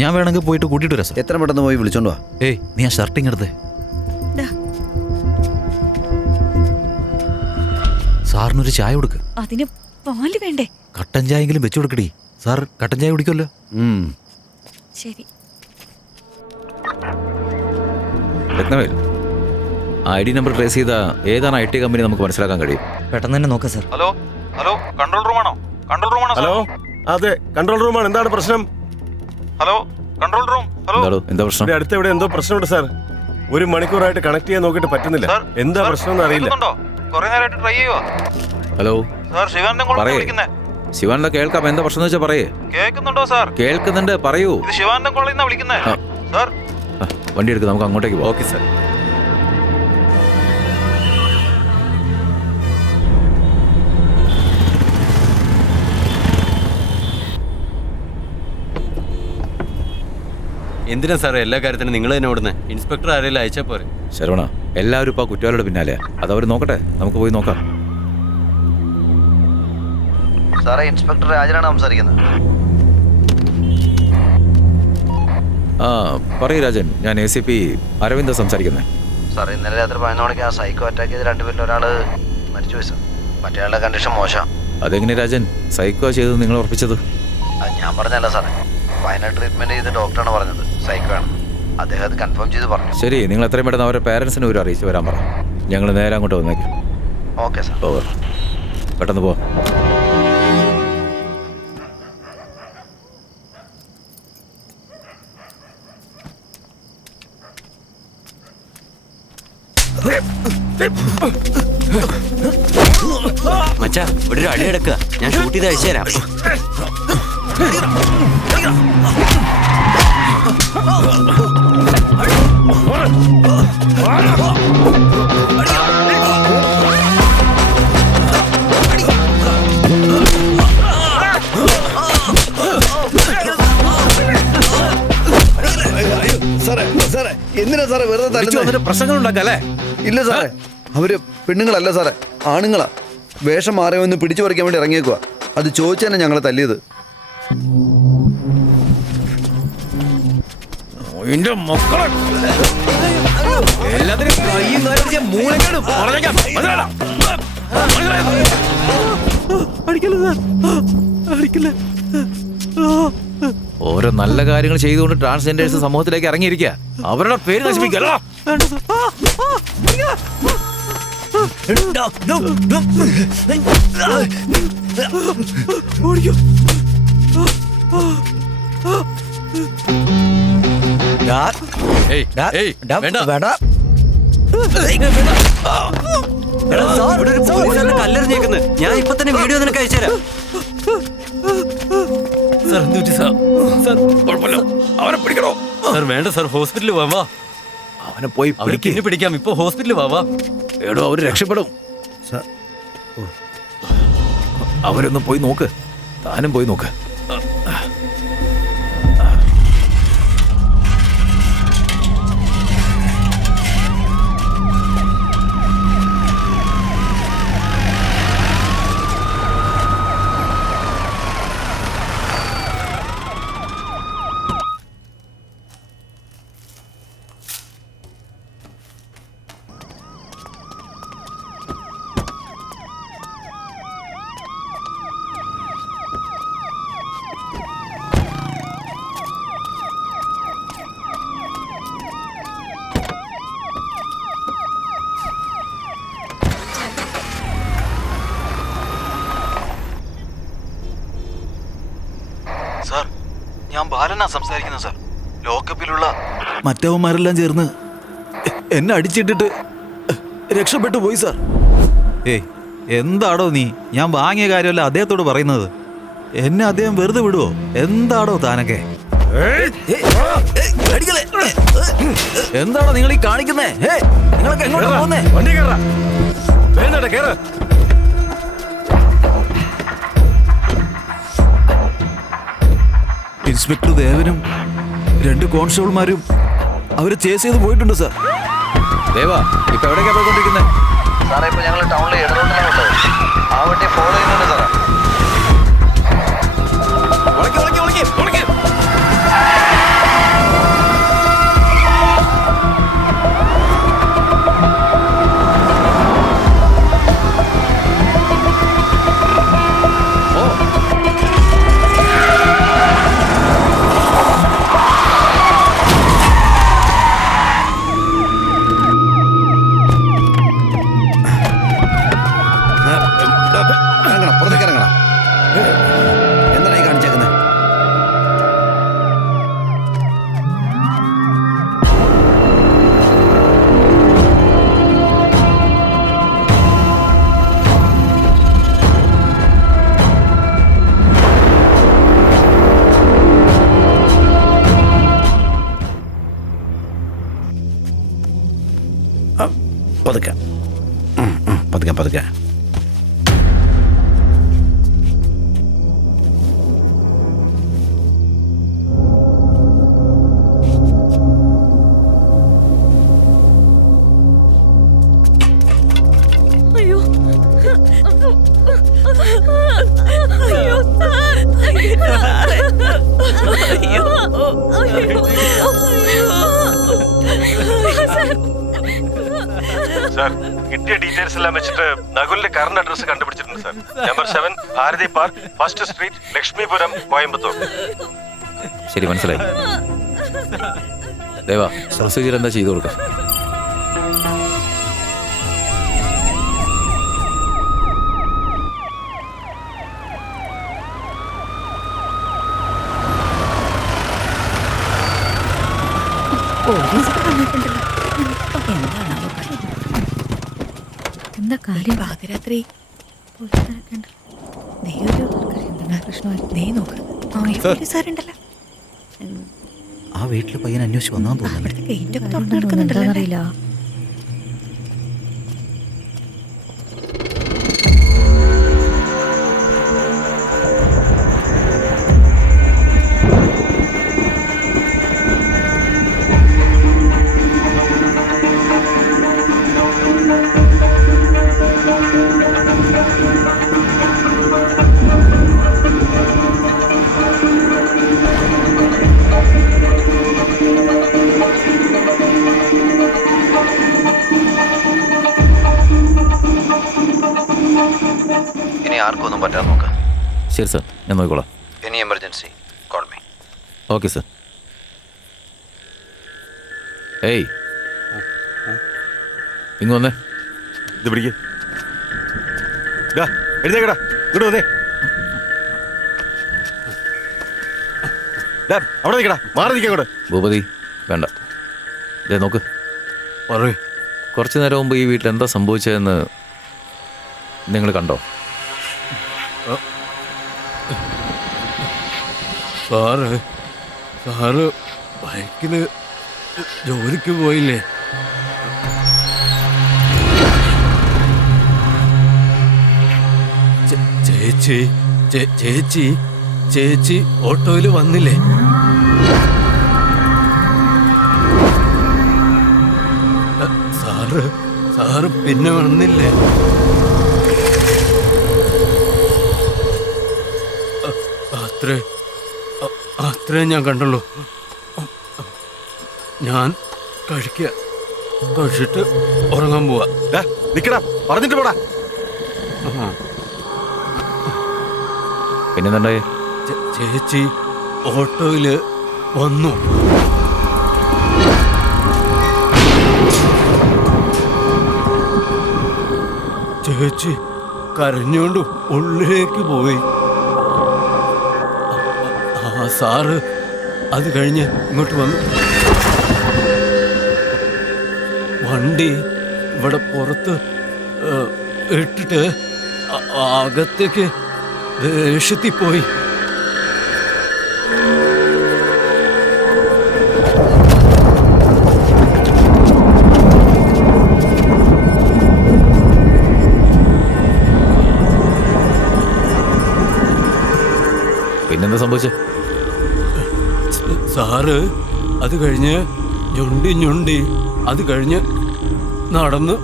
ഞാൻ വേണമെങ്കിൽ പോയിട്ട് കൂട്ടിയിട്ട് വരാം സാർ. എത്ര പെട്ടെന്ന് പോയി വിളിച്ചോണ്ട് വാ. ഏയ്, നീ ആ ഷർട്ടിങ് എടുത്തേ. സാറിനൊരു ചായ കൊടുക്ക്. അതിന് പാല് വേണ്ടേ? കട്ടൻ ചായെങ്കിലും വെച്ചു കൊടുക്കടി. സാർ കട്ടൻ ചായ കുടിക്കുമല്ലോ. ശരി. Rathnavel, I D number trace ചെയ്ത ഏതാണ് ഐ ടി കമ്പനി നമുക്ക് മനസ്സിലാക്കാൻ കഴിയും. പെട്ടെന്ന് തന്നെ നോക്കാം സാർ. ഹലോ ഹലോ, കൺട്രോൾ റൂമാണോ? കൺട്രോൾ റൂമാണോ? ഹലോ, അതെ കൺട്രോൾ റൂമാണ്. എന്താണ് പ്രശ്നം? Hello, control room. ഹലോ, എന്താ പ്രശ്നം? അടുത്ത് എവിടെ എന്തോ പ്രശ്നമുണ്ട് സാർ. 1 മണിക്കൂറായിട്ട് കണക്ട് ചെയ്യാൻ നോക്കിയിട്ട് പറ്റുന്നില്ല. എന്താ പ്രശ്നം എന്ന് അറിയില്ല. ഹലോ പറയേ. ശിവാനന്ദ കേൾക്കാം. എന്താ പ്രശ്നം വെച്ചാൽ പറയേ. കേൾക്കുന്നുണ്ടോ സാർ? കേൾക്കുന്നുണ്ട്, പറയൂ. ശിവാനന്ദ കോളേജിൽ നിന്നാ വിളിക്കുന്നേ സാർ. വണ്ടി എടുക്കുക, നമുക്ക് അങ്ങോട്ടേക്ക് പോകാം. Okay sir. എന്തിനാ സാറേ എല്ലാ കാര്യത്തിനും നിങ്ങൾ തന്നെ ഓടുന്നത്? ഇൻസ്പെക്ടർ ആരെങ്കിലും അയച്ചാൽ പോരെ? ശരവണ, എല്ലാവരും ഇപ്പോൾ ആ കുറ്റവാളിയുടെ പിന്നാലെയാ. അതവർ നോക്കട്ടെ, നമുക്ക് പോയി നോക്കാം. സാറേ, ഇൻസ്പെക്ടർ രാജനാണ് സംസാരിക്കുന്നത്. ആ പറയൂ രാജൻ, ഞാൻ ACP അരവിന്ദ സംസാരിക്കുന്നത്. സാർ, ഇന്നലെ രാത്രി 11 മണിക്ക് ആ സൈക്കോ അറ്റാക്ക് ചെയ്ത് 2 പേരിൽ ഒരാൾ മരിച്ചുപോയി സാർ. മറ്റേയാളുടെ കണ്ടീഷൻ മോശം. അതെങ്ങനെ രാജൻ സൈക്കോ ചെയ്തത് നിങ്ങൾ ഉറപ്പിച്ചത്? അത് ഞാൻ പറഞ്ഞല്ല സാറേ. ഫൈനൽ ട്രീറ്റ്മെന്റ് ചെയ്ത് ഡോക്ടറാണ് പറഞ്ഞത് സൈക്കോ ആണ്. അദ്ദേഹം അത് കൺഫേം ചെയ്ത് പറഞ്ഞു. ശരി, നിങ്ങൾ എത്രയും പെട്ടെന്ന് അവരുടെ പേരൻസിനെ ഒരു അറിയിച്ച് വരാൻ പറ. ഞങ്ങൾ നേരെ അങ്ങോട്ട് വന്നേക്കാം. Okay sir. ഓവർ. പെട്ടെന്ന് പോ. മച്ചാ, ഇവിടെ ഒരു അടി എടുക്കുക. ഞാൻ ഷൂട്ട് ചെയ്ത് അയച്ചു തരാം. എന്തിനാ സാറേ വെറുതെ തല്ലുന്നത്? പ്രശ്നങ്ങൾ ഉണ്ടാക്കല്ലേ? ഇല്ല സാറേ, അവര് പെണ്ണുങ്ങളല്ല സാറേ, ആണുങ്ങളാ. വേഷം മാറിയൊന്ന് പിടിച്ചു പറിക്കാൻ വേണ്ടി ഇറങ്ങിയേക്കുവാ. അത് ചോദിച്ചതന്നെ ഞങ്ങളെ തല്ലിയത്. എന്റെ മക്കളെ എല്ലാത്തിനും കയ്യും കാര്യം മൂലങ്ങളും ഓരോ നല്ല കാര്യങ്ങൾ ചെയ്തുകൊണ്ട് ട്രാൻസ്ജെൻഡേഴ്സ് സമൂഹത്തിലേക്ക് ഇറങ്ങിയിരിക്കുക. അവരുടെ പേര് നശിപ്പിക്കല്ലോ. കല്ലെറിഞ്ഞേക്കുന്നത്. ഞാൻ ഇപ്പൊ തന്നെ വീഡിയോ നിനക്ക് അയച്ചുതരാം. അവനെ പിടിക്കണോ? സാർ വേണ്ട സാർ, ഹോസ്പിറ്റലിൽ പോവാ. അവനെ പോയി പിന്നെ പിടിക്കാം. ഇപ്പൊ ഹോസ്പിറ്റലിൽ പോവാ. എടോ അവര് രക്ഷപ്പെടും. അവരൊന്നും പോയി നോക്ക്. താനും പോയി നോക്ക്. സാർ, ഞാൻ ബാലനാ സംസാരിക്കുന്നത് സാർ. ലോക്കപ്പിലുള്ള മറ്റവന്മാരെല്ലാം ചേർന്ന് എന്നെ അടിച്ചിട്ടിട്ട് രക്ഷപ്പെട്ടു പോയി സാർ. ഏയ്, എന്താടോ നീ? ഞാൻ വാങ്ങിയ കാര്യമല്ല അദ്ദേഹത്തോട് പറയുന്നത്. എന്നെ അദ്ദേഹം വെറുതെ വിടുവോ? എന്താടോ താനൊക്കെ? എന്താണോ നിങ്ങൾ ഈ കാണിക്കുന്നേ? നിങ്ങളൊക്കെ എങ്ങോട്ടാ പോകുന്നേ? വണ്ടി കയറാ. വേണ്ടേ കേറ്. ഇൻസ്പെക്ടർ ദേവനും 2 കോൺസ്റ്റബിൾമാരും അവരെ ചേസ് ചെയ്ത് പോയിട്ടുണ്ട് സാർ. ദേവാ, ഇപ്പൊ എവിടേക്കാ പോയിക്കൊണ്ടിരിക്കുന്നത്? സാറേ ഇപ്പൊ ഞങ്ങൾ ടൗണിലെ ഇടറോട്ടിലാണ് ഉള്ളത്. ആ വണ്ടി ഫോളോ ചെയ്യുന്നുണ്ട് സാറേ. ഇറങ്ങണം, പുറത്തേക്ക് ഇറങ്ങണം. എന്താണ് ഈ കാണിച്ചേക്കുന്നത്? പതുക്കെ പതുക്കെ പതുക്കെ. അയ്യോ അയ്യോ സാർ, കിട്ടിയ ഡീറ്റെയിൽസ് എല്ലാം വെച്ചിട്ട് നകുലിന്റെ കറണ്ട് അഡ്രസ് കണ്ടുപിടിച്ചിട്ടുണ്ട് sir. Number 7 Bharathi park, first street, Lakshmipuram, Coimbatore. ശരി, മനസ്സിലായി. ദേവാ, പ്രൊസീജിയർ എന്താ ചെയ്തു കൊടുക്ക? എന്താ കാര്യം? പാതിരാത്രി പോലീസുകാരുണ്ടല്ലോ. ആ വീട്ടിലെ പയ്യൻ അന്വേഷിച്ച് വന്നാന്ന് തോന്നുന്നു. അവിടുത്തെ ഗേറ്റ് ഒക്കെ തുറന്നു കിടക്കുന്നുണ്ടല്ലോ. അറിയില്ല. ആർക്കും ഒന്നും പറ്റാൻ നോക്കുക. ശരി സാർ, ഞാൻ നോക്കിക്കോളാം. Any emergency call me. Okay sir. ഏയ് ഇങ്ങ് വന്നേ. ഇത് പിടിക്ക്. എഴുതേക്കടാ, ഇങ്ങോട്ട് വന്നേ. അവിടെ നിൽക്കടാ, മാറി നിൽക്കാം അങ്ങോട്ട്. ഭൂപതി വേണ്ട. ഇതേ നോക്ക്. പറയൂ. കുറച്ച് നേരം മുമ്പ് ഈ വീട്ടിൽ എന്താ സംഭവിച്ചതെന്ന് നിങ്ങൾ കണ്ടോ? സാറ് ബൈക്കില് ജോലിക്ക് പോയില്ലേ? ചേച്ചി ഓട്ടോയിൽ വന്നില്ലേ? സാറ് പിന്നെ വന്നില്ലേ? അത്രേ ഞാൻ കണ്ടുള്ളൂ. ഞാൻ കഴിച്ചിട്ട് ഉറങ്ങാൻ പോവാ. നിക്കടാ, പറഞ്ഞിട്ട് പോടാ. പിന്നെന്തായി? ചേച്ചി ഓട്ടോയില് വന്നു. ചേച്ചി കരഞ്ഞോണ്ട് ഉള്ളിലേക്ക് പോയി. സാറ് അത് കഴിഞ്ഞ് ഇങ്ങോട്ട് വന്നു. വണ്ടി ഇവിടെ പുറത്ത് ഇട്ടിട്ട് അകത്തേക്ക് ദേഷ്യത്തിൽ പോയി. പിന്നെന്താ സംഭവിച്ചേ? സാറ് അത് കഴിഞ്ഞ് ഞൊണ്ടി അത് കഴിഞ്ഞ് നടന്ന്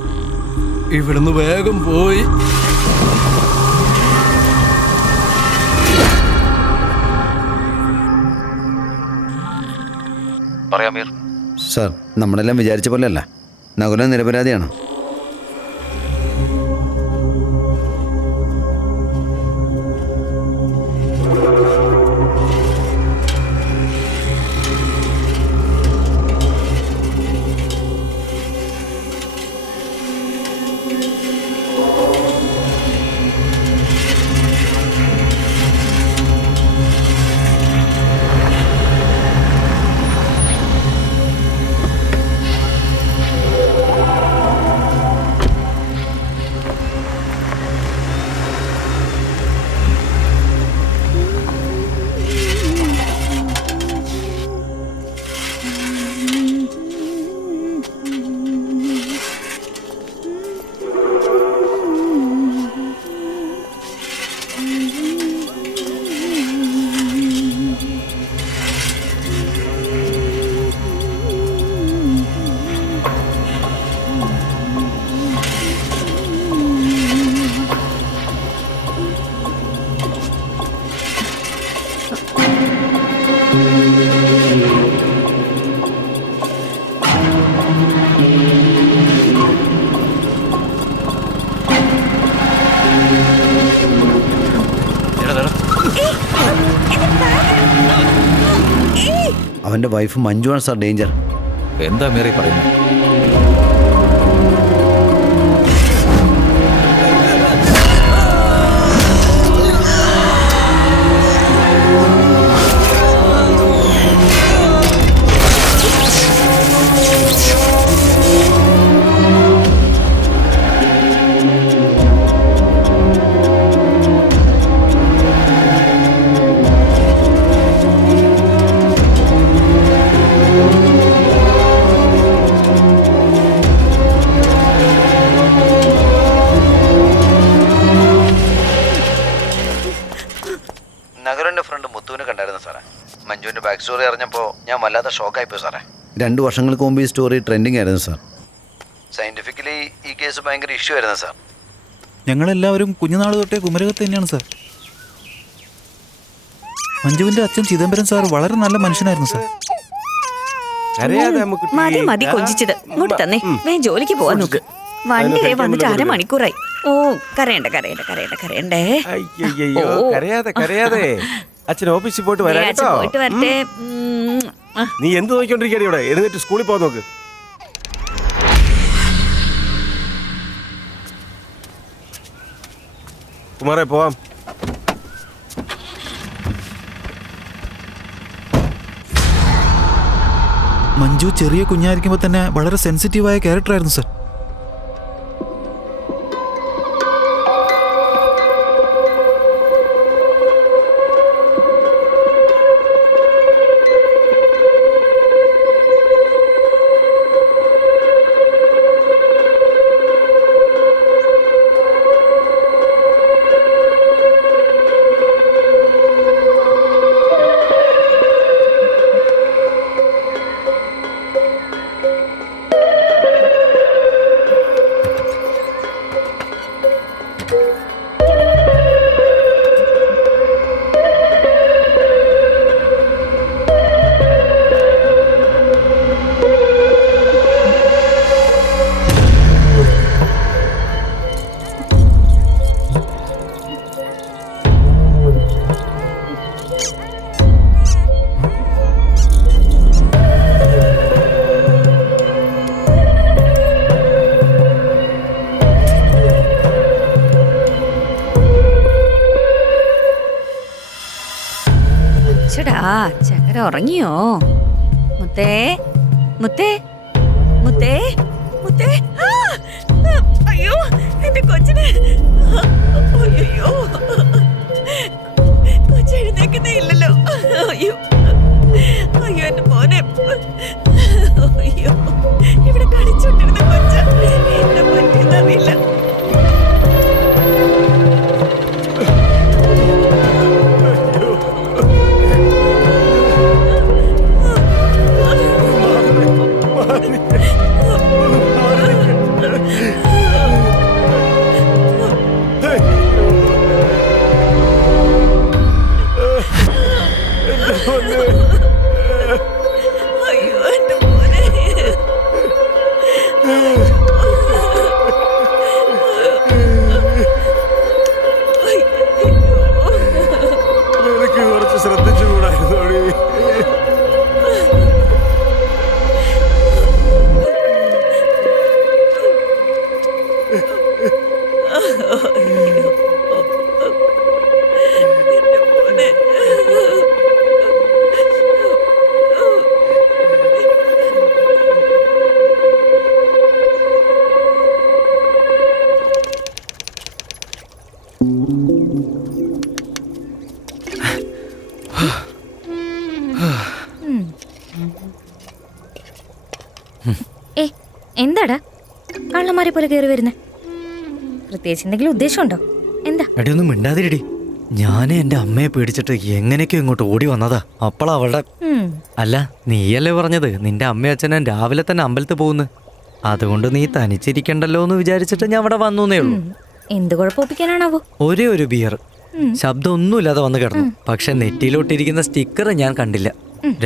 ഇവിടുന്ന് വേഗം പോയി. പറയാമീർ. സാർ, നമ്മളെല്ലാം വിചാരിച്ച പോലെയല്ല. നകുലൻ നിരപരാധിയാണ്. അവൻ്റെ വൈഫ് മഞ്ജുവാണ് സാർ ഡേഞ്ചർ. എന്താ മീറി പറയുന്നത്? നഗരന്റെ ഫ്രണ്ട് മുത്തുവിനെ കണ്ടായിരുന്നു സാറേ. മഞ്ജുവിന്റെ ബാക്ക് സ്റ്റോറി അറിഞ്ഞപ്പോൾ ഞാൻ വല്ലാതെ ഷോക്കായിപ്പോയി സാറേ. 2 വർഷങ്ങൾക്ക് മുമ്പ് ഈ സ്റ്റോറി ട്രെൻഡിങ് ആയിരുന്നു സാർ. സയന്റിഫിക്കലി ഈ കേസ് ഭയങ്കര ഇഷ്യൂ ആയിരുന്നു സാർ. ഞങ്ങളെല്ലാവരും കുഞ്ഞുനാൾ തൊട്ടേ കുമരകത്ത് തന്നെയാണ് സാർ. മഞ്ജുവിന്റെ അച്ഛൻ ചിദംബരം സാർ വളരെ നല്ല മനുഷ്യനായിരുന്നു സാർ. മതി കൊഞ്ചിച്ചത്. ഇങ്ങോട്ട് തന്നെ. വേഗം ജോലിക്ക് പോവാൻ നോക്ക്. വണ്ടി വന്നിട്ട് 1/2 മണിക്കൂറായി. ഓ കരയണ്ട കരയണ്ട കരയണ്ട കരയണ്ടേ. അയ്യോ ഓ. കരയാതെ കരയാതെ. അച്ഛൻ ഓഫീസിൽ പോയിട്ട് ദേ, വരാം അച്ഛൻ കേട്ടോ. പോയിട്ട് വരട്ടെ. നീ എന്ത് നോക്കിക്കൊണ്ടിരിക്കുകയാണ് ഇവിടെ? എഴുന്നേറ്റ് സ്കൂളിൽ പോകാൻ നോക്ക്. കുമാരേ പോവാം. മഞ്ജു ചെറിയ കുഞ്ഞായിരിക്കുമ്പോൾ തന്നെ വളരെ സെൻസിറ്റീവായ ക്യാരക്ടറായിരുന്നു സർ. ചേടാ ചക്കര ഉറങ്ങിയോ? മുത്തേ മുത്തേ മുത്തേ മുത്തേ. ആ! അയ്യോ എന്റെ കൊച്ചിനെ. അയ്യോ കൊച്ചെഴുന്നേക്കുന്നേ ഇല്ലല്ലോ. അയ്യോ അയ്യോ എന്റെ മോനെ. അയ്യോ ഇവിടെ കളിച്ചോണ്ടിരുന്ന കൊച്ച എന്നെ പറ്റിയെന്നറിയില്ല. അയ്യോ എന്റെ മോനെ. നിനക്ക് കുറച്ച് ശ്രദ്ധിച്ചുകൂടായിരുന്നു. എന്റെ മോനെ. ഏ എന്താടാ കള്ളന്മാരെ പോലെ കയറി വരുന്നേ? പ്രത്യേകിച്ച് എന്തെങ്കിലും ഉദ്ദേശമുണ്ടോ? എന്താ? എടി ഒന്നും മിണ്ടാതിരിടി. ഞാൻ എൻ്റെ അമ്മയെ പേടിച്ചിട്ട് എങ്ങനെയൊക്കെയോ ഇങ്ങോട്ട് ഓടി വന്നതാ. അപ്പളാ അവളുടെ അല്ല നീയല്ലേ പറഞ്ഞത് നിന്റെ അമ്മയും അച്ഛനും രാവിലെ തന്നെ അമ്പലത്തിൽ പോകുന്നു. അതുകൊണ്ട് നീ തനിച്ചിരിക്കണ്ടല്ലോ എന്ന് വിചാരിച്ചിട്ട് ഞാൻ അവിടെ വന്നേ ഉള്ളൂ. എന്ത് കുഴപ്പമൊപ്പിക്കാനാണാവോ? ഒരേ ഒരു ബിയർ, ശബ്ദം ഒന്നുമില്ലാതെ വന്ന് കിടന്നു. പക്ഷെ നെറ്റിയിലോട്ടിരിക്കുന്ന സ്റ്റിക്കർ ഞാൻ കണ്ടില്ല.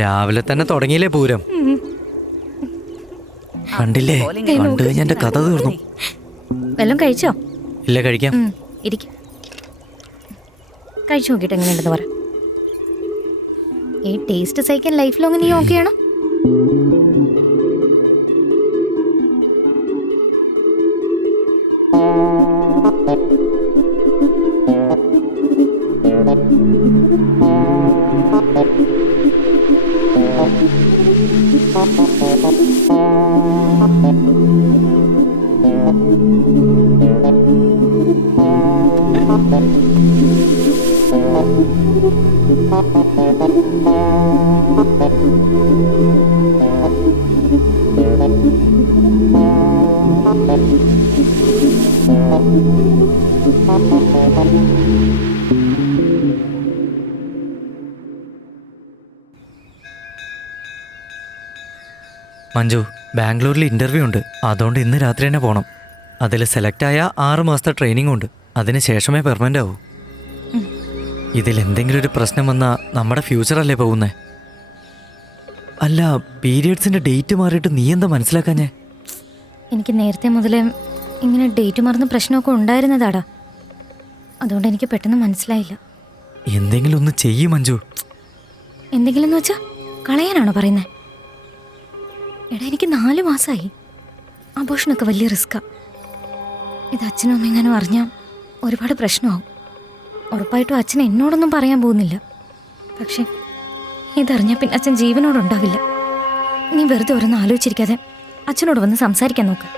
രാവിലെ തന്നെ തുടങ്ങിയില്ലേ പൂരം. കണ്ടില്ലേ? കണ്ടു കഴിഞ്ഞ എന്റെ കഥ തീർന്നു. വല്ലതും കഴിച്ചോ? ഇല്ല, കഴിക്കാം. ഇരിക്കും. കഴിച്ചു നോക്കിയിട്ട് എങ്ങനെയുണ്ടെന്ന് പറ. ഈ ടേസ്റ്റ് സഹിക്കാൻ ലൈഫ് ലോങ് നീ ഓക്കെ ആണോ? മഞ്ജു, ബാംഗ്ലൂരിൽ ഇന്റർവ്യൂ ഉണ്ട്. അതുകൊണ്ട് ഇന്ന് രാത്രി തന്നെ പോകണം. അതിൽ സെലക്ട് ആയ 6 മാസത്തെ ട്രെയിനിങ് ഉണ്ട്. അതിന് ശേഷമേ പെർമനന്റ് ആവൂ. ഇതിൽ എന്തെങ്കിലും ഒരു പ്രശ്നം വന്നാൽ നമ്മുടെ ഫ്യൂച്ചറല്ലേ പോകുന്നേ? അല്ല, പീരിയഡ്സിന്റെ ഡേറ്റ് മാറിയിട്ട് നീ എന്താ മനസ്സിലാക്കാഞ്ഞേ? എനിക്ക് നേരത്തെ മുതലേ ഇങ്ങനെ ഡേറ്റ് മറന്ന് പ്രശ്നമൊക്കെ ഉണ്ടായിരുന്നതാടാ. അതുകൊണ്ട് എനിക്ക് പെട്ടെന്ന് മനസ്സിലായില്ല. എന്തെങ്കിലും ഒന്ന് ചെയ്യും മഞ്ജു. എന്തെങ്കിലും എന്ന് വെച്ചാ കളയാനാണോ പറയുന്നത്? എടാ, എനിക്ക് 4 മാസമായി. അബോഷനൊക്കെ വലിയ റിസ്ക്കാ. ഇത് അച്ഛനും അമ്മയെങ്ങാനും അറിഞ്ഞാൽ ഒരുപാട് പ്രശ്നമാവും. ഉറപ്പായിട്ടും അച്ഛൻ എന്നോടൊന്നും പറയാൻ പോകുന്നില്ല. പക്ഷെ ഇതറിഞ്ഞാൽ പിന്നെ അച്ഛൻ ജീവനോടുണ്ടാവില്ല. നീ വെറുതെ ഓരോന്ന് ആലോചിച്ചിരിക്കാതെ അച്ഛനോട് വന്ന് സംസാരിക്കാൻ നോക്ക്.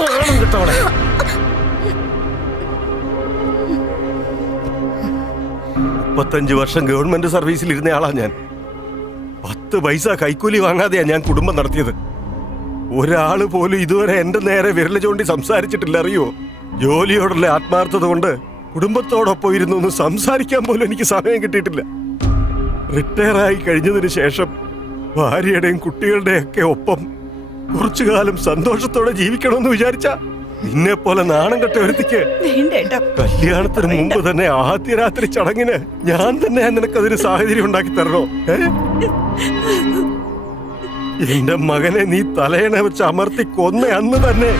നാണം കെട്ടവളെ. 35 വർഷം ഗവൺമെന്റ് സർവീസിൽ ഇരുന്ന ആളാ ഞാൻ. 10 പൈസ കൈക്കൂലി വാങ്ങാതെയാ ഞാൻ കുടുംബം നടത്തിയത്. ഒരാള് പോലും ഇതുവരെ എന്റെ നേരെ വിരല് ചൂണ്ടി സംസാരിച്ചിട്ടില്ല, അറിയോ? ജോലിയോടുള്ള ആത്മാർത്ഥത കൊണ്ട് കുടുംബത്തോടൊപ്പം ഇരുന്നൊന്ന് സംസാരിക്കാൻ പോലും എനിക്ക് സമയം കിട്ടിയിട്ടില്ല. റിട്ടയർ ആയി കഴിഞ്ഞതിന് ശേഷം ഭാര്യയുടെയും കുട്ടികളുടെയും ഒക്കെ ഒപ്പം കുറച്ചു കാലം സന്തോഷത്തോടെ ജീവിക്കണമെന്ന് വിചാരിച്ച നിന്നെ പോലെ നാണം കെട്ട ഒരുത്തിക്ക് കല്യാണത്തിന് മുമ്പ് തന്നെ ആദ്യ രാത്രി ചടങ്ങിന് ഞാൻ തന്നെ നിനക്കതിന് സാഹചര്യം ഉണ്ടാക്കി തരണോ? എന്റെ മകനെ നീ തലയണ വെച്ച് അമർത്തി കൊന്ന അന്ന് തന്നെ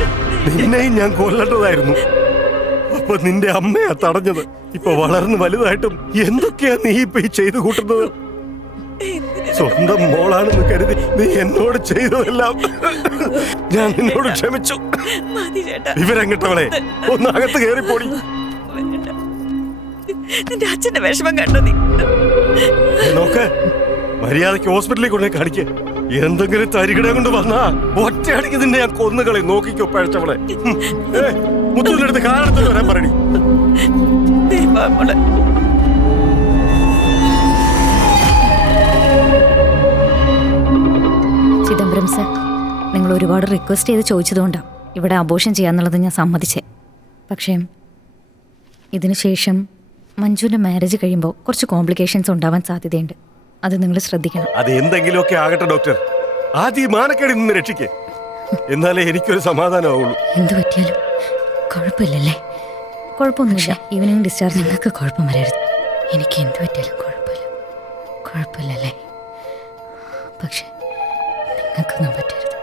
നിന്നെയും ഞാൻ കൊല്ലേണ്ടതായിരുന്നു. അപ്പൊ നിന്റെ അമ്മയാ തടഞ്ഞത്. ഇപ്പൊ വളർന്ന് വലുതായിട്ടും എന്തൊക്കെയാ നീ ഇപ്പൊ ഈ ചെയ്തു കൂട്ടുന്നത്? സ്വന്തം മോളാണെന്ന് കരുതി നീ എന്നോട് ചെയ്തതെല്ലാം ഞാൻ നിന്നോട് ക്ഷമിച്ചു. വിവരം കിട്ടവളെ, ഒന്ന് അകത്ത് കയറിപ്പോടി. നിന്റെ അച്ഛന്റെ വിഷമം കണ്ടോ നീ? നോക്ക്, മര്യാദയ്ക്ക് ഹോസ്പിറ്റലിൽ കൊണ്ടേ കാണിക്ക്. എന്തെങ്കിലും തരികിട കൊണ്ട് വന്നാ ഒറ്റയടിക്ക് നിന്നെ ഞാൻ കൊന്നുകളെ. നോക്കിക്കോ പഴച്ചവളെ. മുത്തൂരിന്റെ അടുത്ത് കാലെടുത്ത് വരാൻ പറയണി. ചിദംബരം സർ, നിങ്ങൾ ഒരുപാട് റിക്വസ്റ്റ് ചെയ്ത് ചോദിച്ചതുകൊണ്ടാണ് ഇവിടെ അബോഷൻ ചെയ്യാന്നുള്ളത് ഞാൻ സമ്മതിച്ചേ. പക്ഷേ ഇതിനുശേഷം മഞ്ജുവിൻ്റെ മാരേജ് കഴിയുമ്പോൾ കുറച്ച് കോംപ്ലിക്കേഷൻസ് ഉണ്ടാവാൻ സാധ്യതയുണ്ട്. അത് നിങ്ങൾ ശ്രദ്ധിക്കണം. അത് എന്തെങ്കിലുമൊക്കെ ആകട്ടെ ഡോക്ടർ. ആദ്യം മാനക്കേടിൽ നിന്ന് രക്ഷിക്കേ, എന്നാലേ എനിക്കൊരു സമാധാനമാവുള്ളൂ. എന്ത് പറ്റിയാലും കുഴപ്പമില്ലല്ലേ? കുഴപ്പമൊന്നുമില്ല. ഈവനിങ് ഡിസ്ചാർജ് നിങ്ങൾക്ക് കുഴപ്പം വരരുത്. എനിക്ക് എന്ത് പറ്റിയാലും കുഴപ്പമില്ലല്ലേ? പക്ഷെ നിങ്ങൾക്കൊന്നും പറ്റരുത്.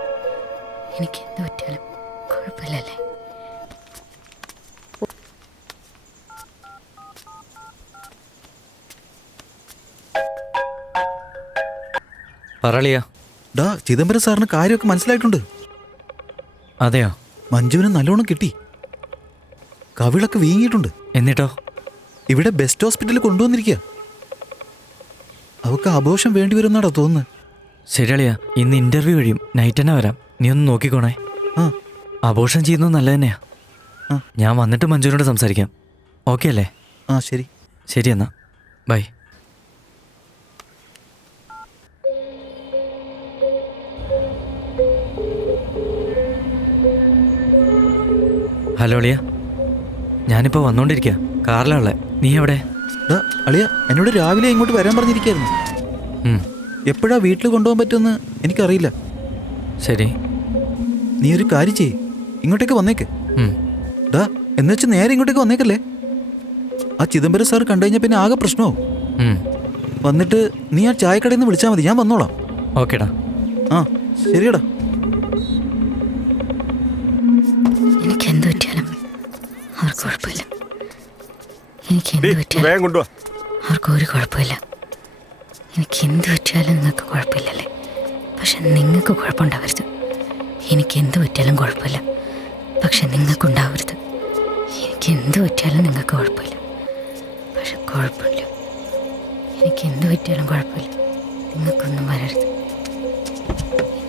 എനിക്ക് എന്ത് പറ്റിയാലും കുഴപ്പമില്ലല്ലേ? പറളിയാ. ഡാ, ചിദംബരം സാറിന് കാര്യമൊക്കെ മനസ്സിലായിട്ടുണ്ട്. അതെയോ? മഞ്ജുവിന് നല്ലോണം കിട്ടി. കവിളൊക്കെ വീങ്ങിയിട്ടുണ്ട്. എന്നിട്ടോ? ഇവിടെ ബെസ്റ്റ് ഹോസ്പിറ്റലിൽ കൊണ്ടുവന്നിരിക്കുക. അവൾക്ക് അബോഷം വേണ്ടി വരുന്നാടോ തോന്നുന്നത്. ശരിയാളിയാ, ഇന്ന് ഇന്റർവ്യൂ കഴിയും. നൈറ്റ് തന്നെ വരാം. നീ ഒന്ന് നോക്കിക്കോണേ. അബോഷൻ ചെയ്യുന്നത് നല്ല തന്നെയാ. ഞാൻ വന്നിട്ട് മഞ്ജുവിനോട് സംസാരിക്കാം. ഓക്കെ അല്ലേ? ശരി ശരി എന്നാ ബൈ. ഹലോ അളിയ, ഞാനിപ്പോൾ വന്നോണ്ടിരിക്കുക. കാറിലാളെ. നീ എവിടെ? അളിയ, എന്നോട് രാവിലെ ഇങ്ങോട്ട് വരാൻ പറഞ്ഞിരിക്കായിരുന്നു. എപ്പോഴാ വീട്ടിൽ കൊണ്ടുപോകാൻ പറ്റുമെന്ന് എനിക്കറിയില്ല. ശരി, നീ ഒരു കാര്യം ചെയ്യ്, ഇങ്ങോട്ടേക്ക് വന്നേക്ക്. ഡാ, എന്നുവെച്ച് നേരെ ഇങ്ങോട്ടേക്ക് വന്നേക്കല്ലേ. ആ ചിദംബരം സാർ കണ്ടു കഴിഞ്ഞാൽ പിന്നെ ആകെ പ്രശ്നമാവും. വന്നിട്ട് നീ ആ ചായക്കടയിൽ നിന്ന് വിളിച്ചാൽ മതി, ഞാൻ വന്നോളാം. ഓക്കേടാ. ശരിയടാ. എനിക്ക് എന്ത് പറ്റിയാലും അവർക്ക് കുഴപ്പമില്ല. എനിക്ക് എന്ത് പറ്റിയാലും അവർക്ക് ഒരു കുഴപ്പമില്ല. എനിക്ക് എന്ത് പറ്റിയാലും നിങ്ങൾക്ക് കുഴപ്പമില്ലല്ലേ? പക്ഷെ നിങ്ങൾക്ക് കുഴപ്പമുണ്ടാവരുത്. എനിക്ക് എന്ത് പറ്റിയാലും കുഴപ്പമില്ല, പക്ഷെ നിങ്ങൾക്കുണ്ടാവരുത്. എനിക്ക് എന്ത് പറ്റിയാലും നിങ്ങൾക്ക് കുഴപ്പമില്ല, പക്ഷെ കുഴപ്പമില്ല. എനിക്ക് എന്ത് പറ്റിയാലും കുഴപ്പമില്ല, നിങ്ങൾക്കൊന്നും വരരുത്.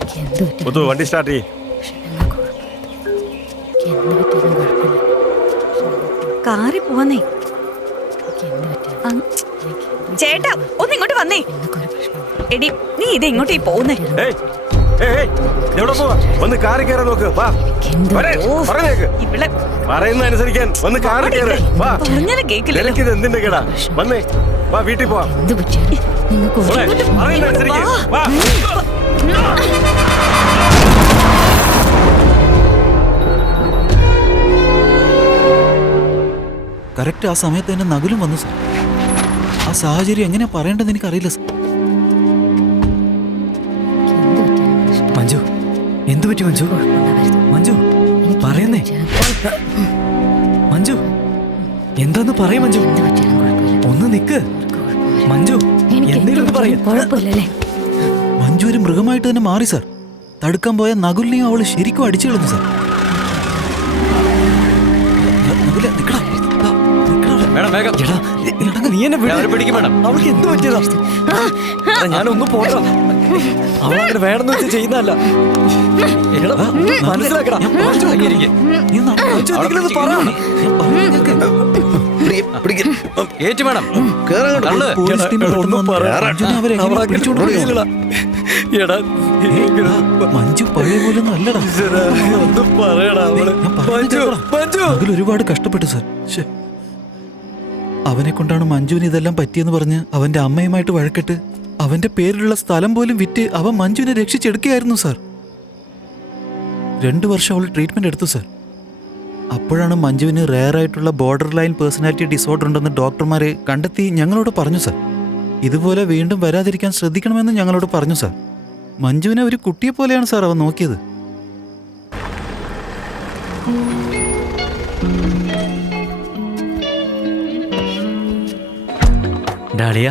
എനിക്ക് എന്ത് പറ്റിയാലും വണ്ടി സ്റ്റാർട്ട് ചെയ്യ്. പക്ഷെ നിങ്ങൾക്ക് കുഴപ്പമില്ല. എനിക്ക് എന്ത് പറ്റിയാലും കുഴപ്പമില്ല. കാറി പോവാന്നേ. എനിക്ക് എന്ത് പറ്റിയാലും ചേട്ടാ, ഒന്ന് ഇങ്ങോട്ട് വന്നേ. എടി, നീ ഇത് ഇങ്ങോട്ടേ പോകുന്നേ? എവിടെ പോവാ? ഒന്ന് കാറി കയറാൻ നോക്ക്. വാ, പറയുന്ന അനുസരിക്കാൻ ഒന്ന് കാറി കയറ്. വാ, എനിക്കിത് എന്തിന്റെ കേടാ? വന്നേ, വാ, വീട്ടിൽ പോവാ. പറയുന്ന അനുസരിക്കാൻ. വാ. കറക്റ്റ് ആ സമയത്ത് തന്നെ നകുലും വന്നു സാർ. ആ സാഹചര്യം എങ്ങനെയാ പറയേണ്ടത് എനിക്കറിയില്ല സർ. മഞ്ജു എന്തു പറ്റി മഞ്ജു? മഞ്ജു പറയുന്നേ. മഞ്ജു എന്താന്ന് പറയും മഞ്ജു? ഒന്ന് നിക്ക് മഞ്ജു, എന്തെങ്കിലും ഒന്ന് പറയ്. കുഴപ്പമില്ലല്ലേ? മഞ്ജു ഒരു മൃഗമായിട്ട് തന്നെ മാറി സാർ. തടുക്കാൻ പോയ നകുലിനെയും അവള് ശരിക്കും അടിച്ചു കളഞ്ഞു സാർ. നകുലെ, നിക്കടാ. ദാ, നിക്കടാ അവിടെ. മേഡം വേഗം എടാ, എടാ, നീ എന്നെ വിട്. അവരെ പിടിക്കും മേഡം. അവൾക്ക് എന്ത് പറ്റിയതാ? എടാ, ഞാനൊന്നും പോടാ. അവളങ്ങനെ വേണമെന്ന് വെച്ച് ചെയ്യുന്നതല്ല. എടാ, മനസ്സിലാക്കടാ. മഞ്ജു, നീ ഒന്ന് മഞ്ജു, എന്തെങ്കിലും ഒന്ന് പറ. ഏറ്റ് മേഡം. കേറാൻ തള്ളു. പോലീസ് ടീം പെട്ടെന്ന് വന്ന് മഞ്ജുവിനെ അവരെങ്ങനെ പിടിച്ചോണ്ട് പോയി? എടാ, മഞ്ജു പഴയ പോലെ ഒന്നും അല്ലടാ. ഒന്ന് പറയടാ. അവള് ഞാൻ പറയുന്നത് കേൾക്കടാ. മഞ്ജു നകുൽ ഒരുപാട് കഷ്ടപ്പെട്ടു സാർ. ശ്ശെ. അവനെ കൊണ്ടാണ് മഞ്ജുവിന് ഇതെല്ലാം പറ്റിയെന്ന് പറഞ്ഞ് അവന്റെ അമ്മയുമായിട്ട് വഴക്കിട്ട് അവന്റെ പേരിലുള്ള സ്ഥലം പോലും വിറ്റ് അവൻ മഞ്ജുവിനെ രക്ഷിച്ചെടുക്കുകയായിരുന്നു സാർ. 2 വർഷം അവൾ ട്രീറ്റ്മെന്റ് എടുത്തു സാർ. അപ്പോഴാണ് മഞ്ജുവിന് റെയർ ആയിട്ടുള്ള ബോർഡർ ലൈൻ പേഴ്സണാലിറ്റി ഡിസോർഡർ ഉണ്ടെന്ന് ഡോക്ടർമാരെ കണ്ടെത്തി ഞങ്ങളോട് പറഞ്ഞു സാർ. ഇതുപോലെ വീണ്ടും വരാതിരിക്കാൻ ശ്രദ്ധിക്കണമെന്ന് ഞങ്ങളോട് പറഞ്ഞു സാർ. മഞ്ജുവിനെ ഒരു കുട്ടിയെ പോലെയാണ് സാർ അവൻ നോക്കിയത്. ഡാളിയ,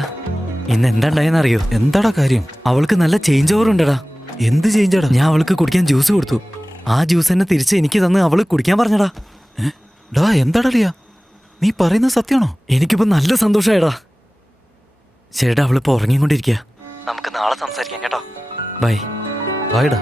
ഇന്ന് എന്താ ഉണ്ടായെന്നറിയോ? എന്താടാ കാര്യം? അവൾക്ക് നല്ല ചേഞ്ച് ഓവർ ഉണ്ടടാ. എന്ത് ചേഞ്ചാടാ? ഞാൻ അവൾക്ക് കുടിക്കാൻ ജ്യൂസ് കൊടുത്തു. ആ ജ്യൂസ് തന്നെ തിരിച്ച് എനിക്ക് തന്ന് അവള് കുടിക്കാൻ പറഞ്ഞടാ. ഡാ എന്താടാ നീ പറയുന്നത് സത്യമാണോ? എനിക്കിപ്പോ നല്ല സന്തോഷായടാ. ശരിടാ, അവളിപ്പോ ഉറങ്ങിക്കൊണ്ടിരിക്കുക. നമുക്ക് നാളെ സംസാരിക്കാം കേട്ടോ. ബൈ. ബായ്ഡാ.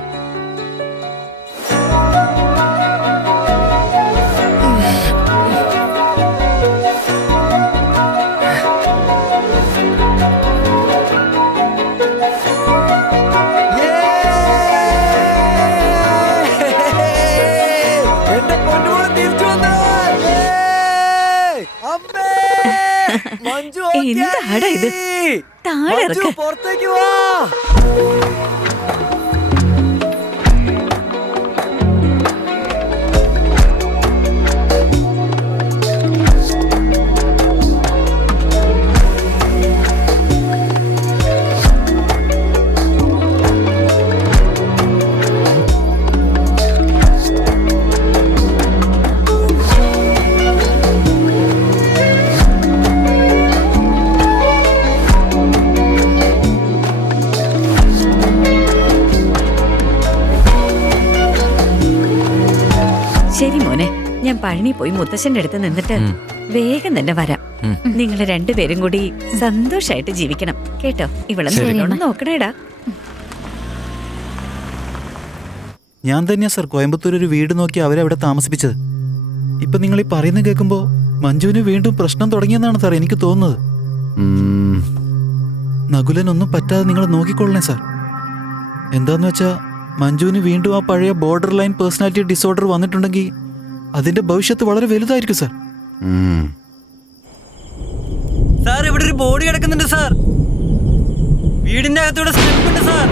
എന്താടാ ഇത്? താഴെ ഇറക്ക്. പുറത്തേക്ക് വാ. ശരി മോനെ, ഞാൻ പഴനി പോയി മുത്തശ്ശന്റെ അടുത്ത് നിന്നിട്ട് വേഗം തന്നെ വരാം. നിങ്ങൾ രണ്ടുപേരും കൂടി സന്തോഷായിട്ട് ജീവിക്കണം കേട്ടോ. ഇവിടെ നല്ലോണം നോക്കണേടാ. ഞാൻ തന്നെയാ സാർ കോയമ്പത്തൂർ ഒരു വീട് നോക്കി അവരെ അവിടെ താമസിപ്പിച്ചത്. ഇപ്പൊ നിങ്ങൾ ഈ പറയുന്നത് കേൾക്കുമ്പോ മഞ്ജുവിന് വീണ്ടും പ്രശ്നം തുടങ്ങിയെന്നാണ് സാർ എനിക്ക് തോന്നുന്നത്. നകുലനൊന്നും പറ്റാതെ നിങ്ങൾ നോക്കിക്കൊള്ളണേ സാർ. എന്താന്ന് വെച്ചാ മഞ്ജുവിന് വീണ്ടും ആ പഴയ ബോർഡർ ലൈൻ പേഴ്സണാലിറ്റി ഡിസോർഡർ വന്നിട്ടുണ്ടെങ്കിൽ അതിന്റെ ഭവിഷ്യത്ത് വളരെ വലുതായിരിക്കും സാർ. സാർ, ഇവിടെ ഒരു ബോഡി കിടക്കുന്നുണ്ട് സാർ. വീടിന്റെ അകത്തൂടെ സ്റ്റെപ്പ് ഉണ്ട് സാർ.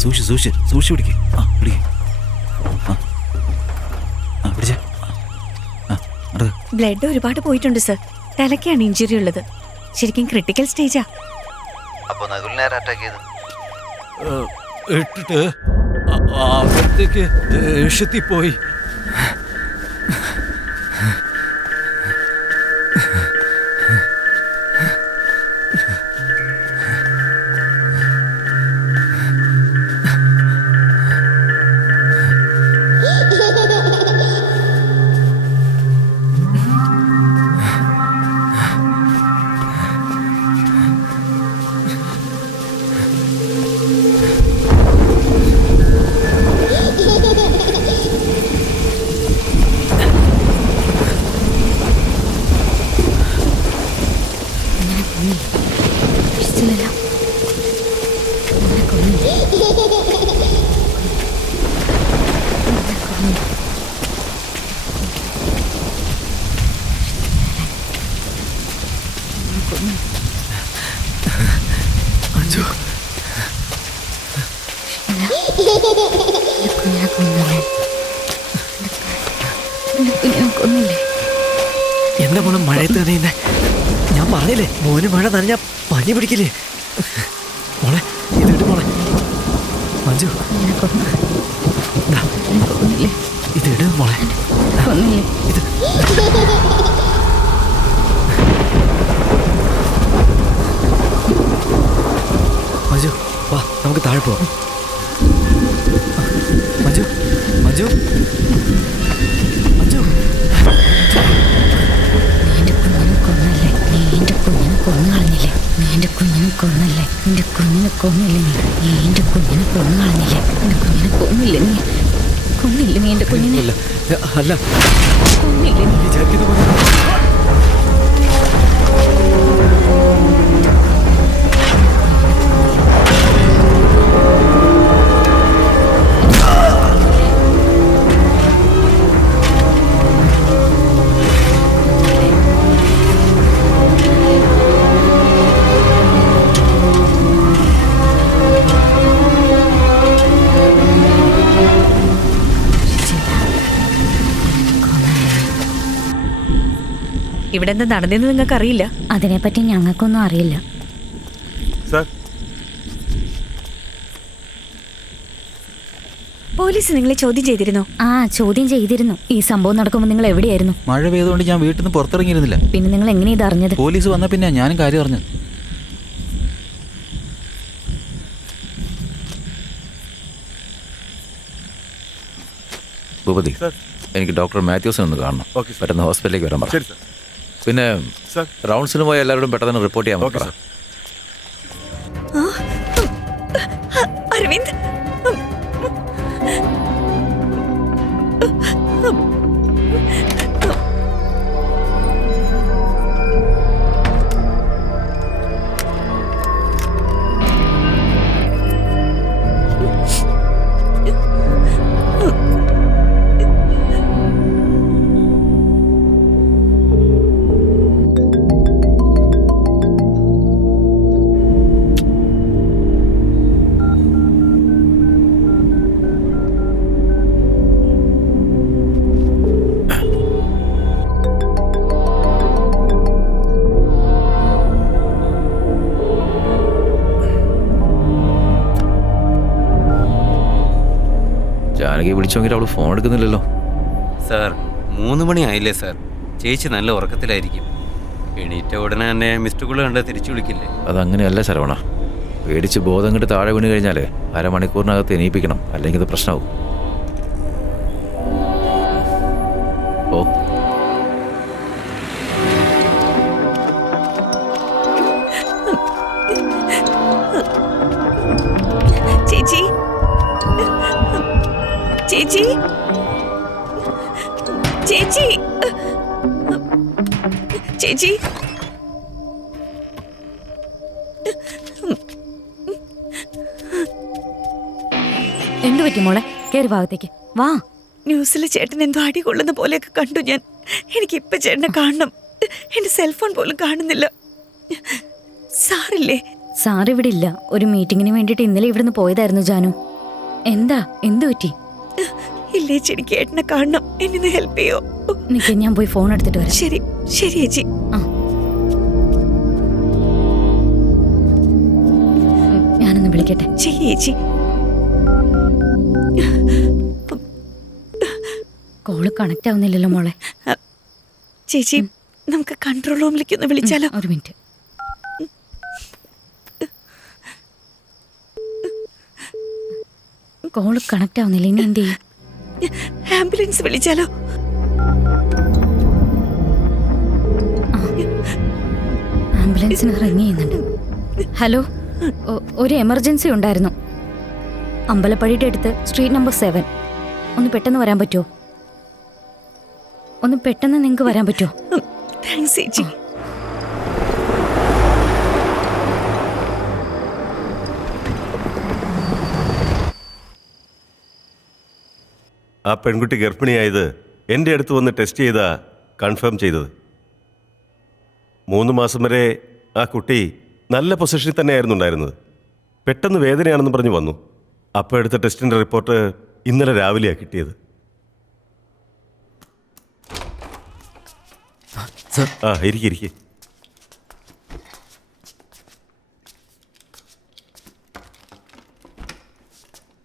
സൂക്ഷിച്ച് പിടിക്കേ. പിടിക്കേ. പിടിച്ചേ. ബ്ലഡ് ഒരുപാട് പോയിട്ടുണ്ട് സർ. തലയ്ക്കാണ് ഇഞ്ചുറി ഉള്ളത്. ശരിക്കും ക്രിട്ടിക്കൽ സ്റ്റേജാ. അപ്പൊ നകുലിനെ അറ്റാക്ക് ചെയ്തു. ഇട്ടിട്ട് അകത്തേക്ക് ദേഷ്യത്തിൽ പോയി. എന്താ മോളെ മഴയത്ത് നനയുന്നേ? ഞാൻ പറഞ്ഞില്ലേ മോന് മഴ നനഞ്ഞ പനി പിടിക്കില്ലേ? മോളെ ഇതിട്ട് മോളെ മഞ്ജു ഇതിട് മോളെ ഇത് മഞ്ജു വാ നമുക്ക് താഴെ പോവാം. മഞ്ജു മഞ്ജു മഞ്ജു അല്ല വിചാരിക്കുന്ന പോലെ ഇവിടെ എന്താ നടന്നെന്ന് നിങ്ങൾക്ക് അറിയില്ല? അതിനെപ്പറ്റി ഞങ്ങൾക്കൊന്നും അറിയില്ല. സാർ പോലീസ് നിങ്ങളെ ചോദ്യം ചെയ്തിരുന്നോ? ചോദ്യം ചെയ്തിരുന്നു. ഈ സംഭവം നടക്കുമ്പോൾ നിങ്ങൾ എവിടെയായിരുന്നു? മഴ പെയ്തുകൊണ്ട് ഞാൻ വീട്ടിൽ നിന്ന് പുറത്തിറങ്ങിയിരുന്നില്ല. പിന്നെ നിങ്ങൾ എങ്ങനെ ഇത് അറിഞ്ഞത്? പോലീസ് വന്ന പിന്നെ ഞാനും കാര്യം അറിഞ്ഞത്. ഭൂപതി, എനിക്ക് ഡോക്ടർ മാത്യൂസിനെ ഒന്ന് കാണണം. പെട്ടെന്ന് ഹോസ്പിറ്റലിലേക്ക് വരാൻ പറ. പിന്നെ റൗണ്ട്സിന് പോയ എല്ലാവരോടും പെട്ടെന്ന് റിപ്പോർട്ട് ചെയ്യാൻ പറ്റും. അരവിന്ദ് ജാനകി വിളിച്ചോങ്കിൽ അവള് ഫോൺ എടുക്കുന്നില്ലല്ലോ. സാർ 3 മണി ആയില്ലേ സാർ? ചേച്ചി നല്ല ഉറക്കത്തിലായിരിക്കും. എണീറ്റ ഉടനെ തന്നെ മിസ്ഡ് കോൾ കണ്ട് തിരിച്ചു വിളിക്കില്ലേ? അതങ്ങനെയല്ല ശരവണ. പേടിച്ച് ബോധം കെട്ട് താഴെ വീണ് കഴിഞ്ഞാലേ അരമണിക്കൂറിനകത്ത് എണീപ്പിക്കണം, അല്ലെങ്കിൽ ഇത് പ്രശ്നമാവും. ഓ ചേച്ചി ചേച്ചി ചേച്ചി ചേച്ചി എന്തു പറ്റി മോളെ? കേറി ഭാഗത്തേക്ക് വാ. ന്യൂസിൽ ചേട്ടൻ എന്തോ അടി കൊള്ളുന്ന പോലെയൊക്കെ കണ്ടു ഞാൻ. എനിക്കിപ്പൊ ചേട്ടനെ കാണണം. എന്റെ സെൽഫോൺ പോലും കാണുന്നില്ല. സാറില്ലേ? സാർ ഇവിടെ ഇല്ല. ഒരു മീറ്റിങ്ങിന് വേണ്ടിയിട്ട് ഇന്നലെ ഇവിടുന്ന് പോയതായിരുന്നു ജാനു. എന്താ? എന്തു പറ്റി? ഇല്ലേ, എനിക്ക് ഏട്ടനെ കാണണം. എന്നെ ഹെൽപ്പ് ചെയ്യോ? നിക്ക്, ഞാൻ പോയി ഫോൺ എടുത്തിട്ട് വരാം. ശരി ശരി ചേച്ചി. ഞാനൊന്ന് വിളിക്കട്ടെ. ചേച്ചി കോള് കണക്ട് ആവുന്നില്ലല്ലോ മോളെ. ചേച്ചി നമുക്ക് കൺട്രോൾ റൂമിലേക്ക് ഒന്ന് വിളിച്ചാലോ? ഒരു മിനിറ്റ്. കോള് കണക്ട് ആവുന്നില്ല, ഇനി എന്ത് ചെയ്യും? ആംബുലൻസ് വിളിച്ചാലോ? ആംബുലൻസിന് റിങ് ചെയ്യുന്നുണ്ട്. ഹലോ, ഒരു എമർജൻസി ഉണ്ടായിരുന്നു. അമ്പലപ്പടിയുടെ അടുത്ത് സ്ട്രീറ്റ് നമ്പർ 7. ഒന്ന് പെട്ടെന്ന് വരാൻ പറ്റുമോ? ഒന്ന് പെട്ടെന്ന് നിങ്ങൾക്ക് വരാൻ പറ്റുമോ? താങ്ക്സ് ചേച്ചി. ആ പെൺകുട്ടി ഗർഭിണിയായത് എൻ്റെ അടുത്ത് വന്ന് ടെസ്റ്റ് ചെയ്താ കൺഫേം ചെയ്തത്. 3 മാസം വരെ ആ കുട്ടി നല്ല പൊസിഷനിൽ തന്നെയായിരുന്നു ഉണ്ടായിരുന്നത്. പെട്ടെന്ന് വേദനയാണെന്ന് പറഞ്ഞു വന്നു. അപ്പോൾ എടുത്ത ടെസ്റ്റിൻ്റെ റിപ്പോർട്ട് ഇന്നലെ രാവിലെയാണ് കിട്ടിയത്. ആ ഇരിക്കെ.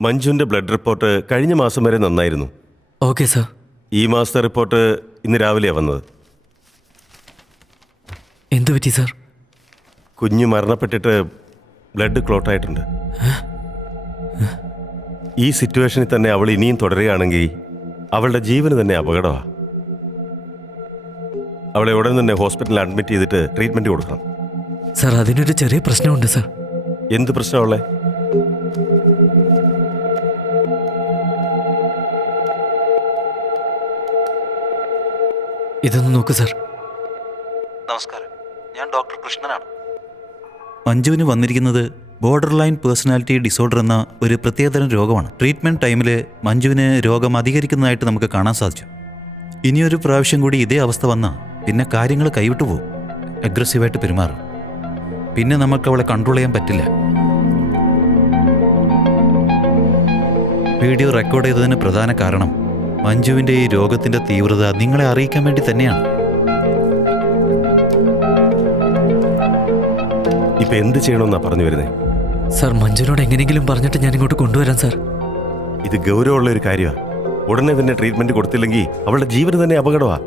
മഞ്ജുവിൻ്റെ ബ്ലഡ് റിപ്പോർട്ട് കഴിഞ്ഞ മാസം വരെ നന്നായിരുന്നു. Okay sir. ഈ മാസത്തെ റിപ്പോർട്ട് ഇന്ന് രാവിലെയാണ് വന്നത്. എന്തു പറ്റി സർ? കുഞ്ഞ് മരണപ്പെട്ടിട്ട് ബ്ലഡ് ക്ലോട്ടായിട്ടുണ്ട്. ഈ സിറ്റുവേഷനിൽ തന്നെ അവൾ ഇനിയും തുടരുകയാണെങ്കിൽ അവളുടെ ജീവന് തന്നെ അപകടമാണ്. അവളെ ഉടൻ തന്നെ ഹോസ്പിറ്റലിൽ അഡ്മിറ്റ് ചെയ്തിട്ട് ട്രീറ്റ്മെൻറ്റ് കൊടുക്കണം. സർ, അതിനൊരു ചെറിയ പ്രശ്നമുണ്ട് സർ. എന്ത് പ്രശ്നമുള്ളേ? ഇതൊന്ന് നോക്കൂ സർ. നമസ്കാരം, ഞാൻ ഡോക്ടർ കൃഷ്ണനാണ്. മഞ്ജുവിന് വന്നിരിക്കുന്നത് ബോർഡർ ലൈൻ പേഴ്സണാലിറ്റി ഡിസോർഡർ എന്ന ഒരു പ്രത്യേകതരം രോഗമാണ്. ട്രീറ്റ്മെൻറ്റ് ടൈമിൽ മഞ്ജുവിന് രോഗം അധികരിക്കുന്നതായിട്ട് നമുക്ക് കാണാൻ സാധിച്ചു. ഇനിയൊരു പ്രാവശ്യം കൂടി ഇതേ അവസ്ഥ വന്നാൽ പിന്നെ കാര്യങ്ങൾ കൈവിട്ടു പോകും. അഗ്രസീവായിട്ട് പെരുമാറും. പിന്നെ നമുക്ക് അവളെ കൺട്രോൾ ചെയ്യാൻ പറ്റില്ല. വീഡിയോ റെക്കോർഡ് ചെയ്തതിന് പ്രധാന കാരണം മഞ്ജുവിൻ്റെ ഈ രോഗത്തിൻ്റെ തീവ്രത നിങ്ങളെ അറിയിക്കാൻ വേണ്ടി തന്നെയാണ്. ഇപ്പം എന്ത് ചെയ്യണമെന്നാ പറഞ്ഞു വരുന്നേ? സർ, മഞ്ജുവിനോട് എങ്ങനെയെങ്കിലും പറഞ്ഞിട്ട് ഞാൻ ഇങ്ങോട്ട് കൊണ്ടുവരാം സർ. ഇത് ഗൗരവമുള്ള ഒരു കാര്യമാണ്. ഉടനെ തന്നെ ട്രീറ്റ്മെൻറ്റ് കൊടുത്തില്ലെങ്കിൽ അവളുടെ ജീവന് തന്നെ അപകടമാണ്.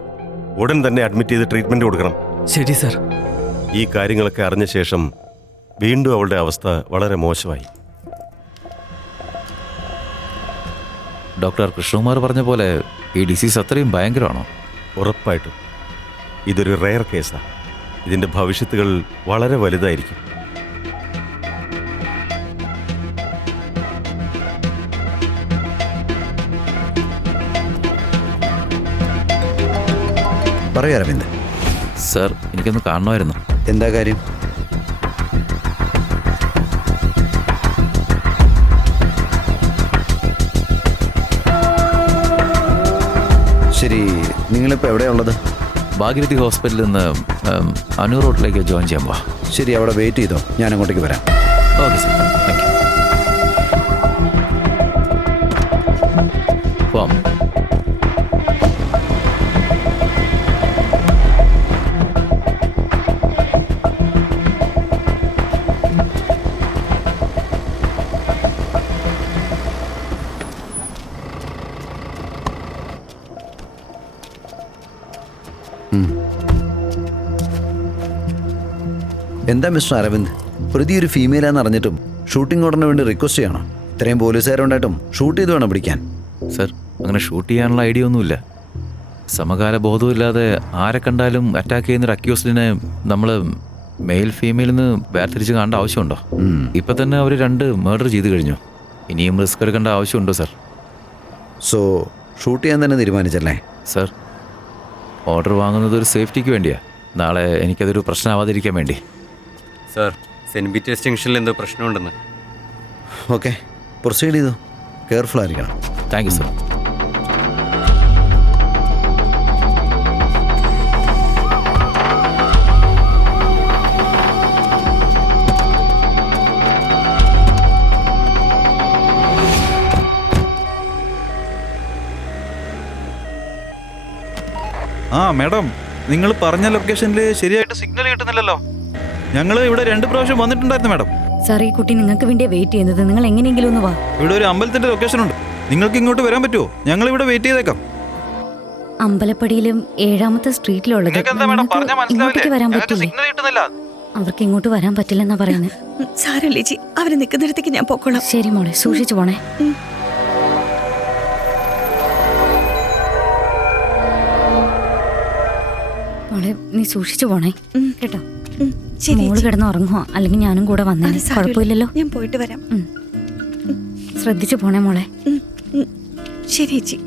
ഉടൻ തന്നെ അഡ്മിറ്റ് ചെയ്ത് ട്രീറ്റ്മെൻറ്റ് കൊടുക്കണം. ശരി സർ. ഈ കാര്യങ്ങളൊക്കെ അറിഞ്ഞ ശേഷം വീണ്ടും അവളുടെ അവസ്ഥ വളരെ മോശമായി. ഡോക്ടർ കൃഷ്ണകുമാർ പറഞ്ഞ പോലെ ഈ ഡിസീസ് അത്രയും ഭയങ്കരമാണോ? ഉറപ്പായിട്ടും ഇതൊരു റെയർ കേസാണ്. ഇതിൻ്റെ ഭവിഷ്യത്തുകൾ വളരെ വലുതായിരിക്കും. പറയൂ അരവിന്ദ്. സർ, എനിക്കൊന്ന് കാണണമായിരുന്നു. എന്താ കാര്യം? ശരി, നിങ്ങളിപ്പോൾ എവിടെയാണ് ഉള്ളത്? ഭാഗീരഥി ഹോസ്പിറ്റലിൽ നിന്ന് അനൂർ റോഡിലേക്ക് ജോയിൻ ചെയ്യാൻ പോവാ. ശരി, അവിടെ വെയിറ്റ് ചെയ്തോ, ഞാൻ അങ്ങോട്ടേക്ക് വരാം. Okay sir, thank you. പോവാം. എന്താ മിസ്റ്റർ അരവിന്ദ്, പ്രതി ഒരു ഫീമെയിലാന്ന് അറിഞ്ഞിട്ടും ഷൂട്ടിംഗ് ഓർഡറിന് വേണ്ടി റിക്വസ്റ്റ് ചെയ്യണം? ഇത്രയും പോലീസുകാരുണ്ടായിട്ടും ഷൂട്ട് ചെയ്ത് വേണം പിടിക്കാൻ. സർ, അങ്ങനെ ഷൂട്ട് ചെയ്യാനുള്ള ഐഡിയ ഒന്നുമില്ല. സമകാല ബോധമില്ലാതെ ആരെ കണ്ടാലും അറ്റാക്ക് ചെയ്യുന്നൊരു അക്യൂസ്ഡിനെ നമ്മൾ മെയിൽ ഫീമെയിൽ നിന്ന് വേർതിരിച്ച് കാണേണ്ട ആവശ്യമുണ്ടോ? ഇപ്പം തന്നെ അവർ 2 മർഡർ ചെയ്ത് കഴിഞ്ഞു. ഇനിയും റിസ്ക് എടുക്കേണ്ട ആവശ്യമുണ്ടോ സർ? സോ ഷൂട്ട് ചെയ്യാൻ തന്നെ തീരുമാനിച്ചല്ലേ? സർ, ഓർഡർ വാങ്ങുന്നത് ഒരു സേഫ്റ്റിക്ക് വേണ്ടിയാണ്. നാളെ എനിക്കതൊരു പ്രശ്നമാവാതിരിക്കാൻ വേണ്ടി. സാർ, സെന്റ് പീറ്റേഴ്സ് ജംഗ്ഷനിൽ എന്തോ പ്രശ്നമുണ്ടെന്ന്. ഓക്കെ, പ്രൊസീഡ് ചെയ്തു. കെയർഫുൾ ആയിരിക്കണം. Thank you sir. മാഡം, നിങ്ങൾ പറഞ്ഞ ലൊക്കേഷനിൽ ശരിയായിട്ട് സിഗ്നൽ കിട്ടുന്നില്ലല്ലോ. ഞങ്ങൾ ഇവിടെ 2 പ്രാവശ്യം വന്നിട്ടുണ്ടായിരുന്നു മാഡം. സാർ, ഈ കുട്ടി നിങ്ങൾക്ക് വേണ്ടിയാ വെയിറ്റ് ചെയ്യുന്നത്. നിങ്ങൾ എങ്ങനെയെങ്കിലും ഒന്ന് വാ. ഇവിടെ ഒരു അമ്പലത്തിന്റെ ലൊക്കേഷൻ ഉണ്ട്. നിങ്ങൾക്ക് ഇങ്ങോട്ട് വരാൻ പറ്റുമോ? ഞങ്ങൾ ഇവിടെ വെയിറ്റ് ചെയ്തേക്കാം. അമ്പലപ്പടിയിലും 7ാമത്തെ സ്ട്രീറ്റിലുള്ളത്. ഇങ്ങോട്ടേക്ക് വരാൻ പറ്റില്ലേ? അവർക്ക് ഇങ്ങോട്ട് വരാൻ പറ്റില്ലെന്നാ പറയുന്നത്. സാരല്ലേ ചേച്ചി, അവര് നിൽക്കുന്നിടത്തേക്ക് ഞാൻ പോക്കോളാം. ശരി മോളെ, സൂക്ഷിച്ചു പോണേ. മോളെ, നീ സൂക്ഷിച്ചു പോണേ കേട്ടോ. മോള് കിടന്ന് ഉറങ്ങുക, അല്ലെങ്കിൽ ഞാനും കൂടെ വന്നേ. കുഴപ്പമില്ലല്ലോ. ഞാൻ പോയിട്ട് വരാം. ശ്രദ്ധിച്ചു പോണേ മോളെ. ശരി ചേച്ചി.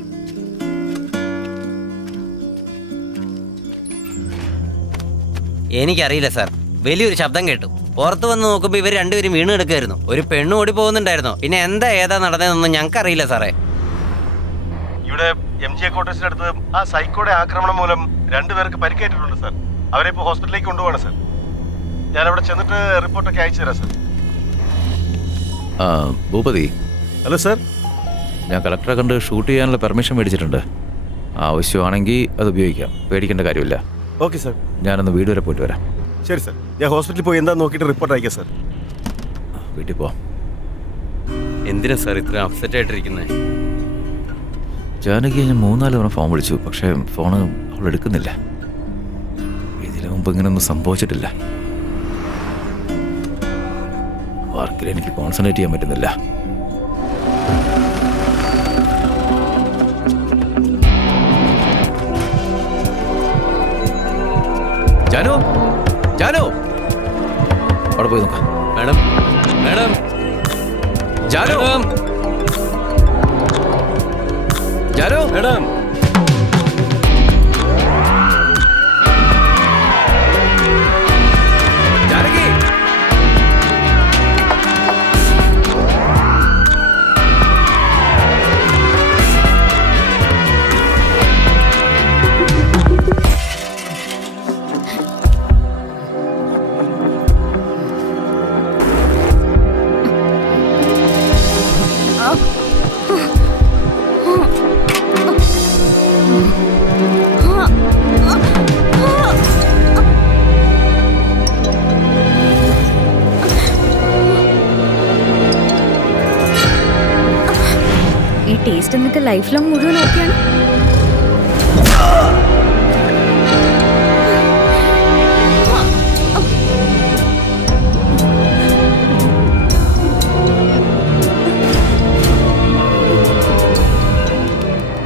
എനിക്കറിയില്ല സാർ, വലിയൊരു ശബ്ദം കേട്ടു. പുറത്ത് വന്ന് നോക്കുമ്പോൾ ഇവർ രണ്ടുപേരും വീണ് കിടക്കായിരുന്നു. ഒരു പെണ്ണ് ഓടി പോകുന്നുണ്ടായിരുന്നു. പിന്നെ ഏതാ നടന്നതെന്നൊന്നും ഞങ്ങൾക്കറിയില്ല സാറേ. ഇവിടെ MGA ക്വാർട്ടേഴ്സിനടുത്ത് ആ സൈക്കോയുടെ ആക്രമണം മൂലം 2 പേർക്ക് പരിക്കേറ്റിട്ടുണ്ട് സാർ. അവരെ ഇപ്പോൾ ഹോസ്പിറ്റലിലേക്ക് കൊണ്ടുപോകണം സാർ. ഞാൻ അവിടെ ചെന്നിട്ട് റിപ്പോർട്ടൊക്കെ അയച്ചു തരാം സാർ. ഭൂപതി. Hello sir. ഞാൻ കളക്ടറെ കണ്ട് ഷൂട്ട് ചെയ്യാനുള്ള പെർമിഷൻ മേടിച്ചിട്ടുണ്ട്. ആവശ്യമാണെങ്കിൽ അത് ഉപയോഗിക്കാം, പേടിക്കേണ്ട കാര്യമില്ല. Okay sir. ഞാനൊന്ന് വീട് വരെ പോയിട്ട് വരാം. ശരി സാർ, ഞാൻ ഹോസ്പിറ്റലിൽ പോയി എന്താ നോക്കിയിട്ട് റിപ്പോർട്ട് അയക്കാം സാർ. വീട്ടിൽ പോവാം. എന്തിനാ സാർ ഇത്ര അപ്സെറ്റ് ആയിട്ടിരിക്കുന്നത്? ജാനകി ഞാൻ 3-4 തവണ ഫോൺ വിളിച്ചു, പക്ഷേ ഫോണ് അവൾ എടുക്കുന്നില്ല. ഇതിനു മുമ്പ് ഇങ്ങനെയൊന്നും സംഭവിച്ചിട്ടില്ല. വർക്കിൽ എനിക്ക് കോൺസെൻട്രേറ്റ് ചെയ്യാൻ പറ്റുന്നില്ല. ജാനു, ജാനു, അവിടെ പോയി നോക്കാം. Madam, madam, Janu, Janu, madam. Janaki. ഈ ടേസ്റ്റ് എന്നൊക്കെ ലൈഫ് ലോങ് മുഴുവൻ ഓക്കെയാണ്.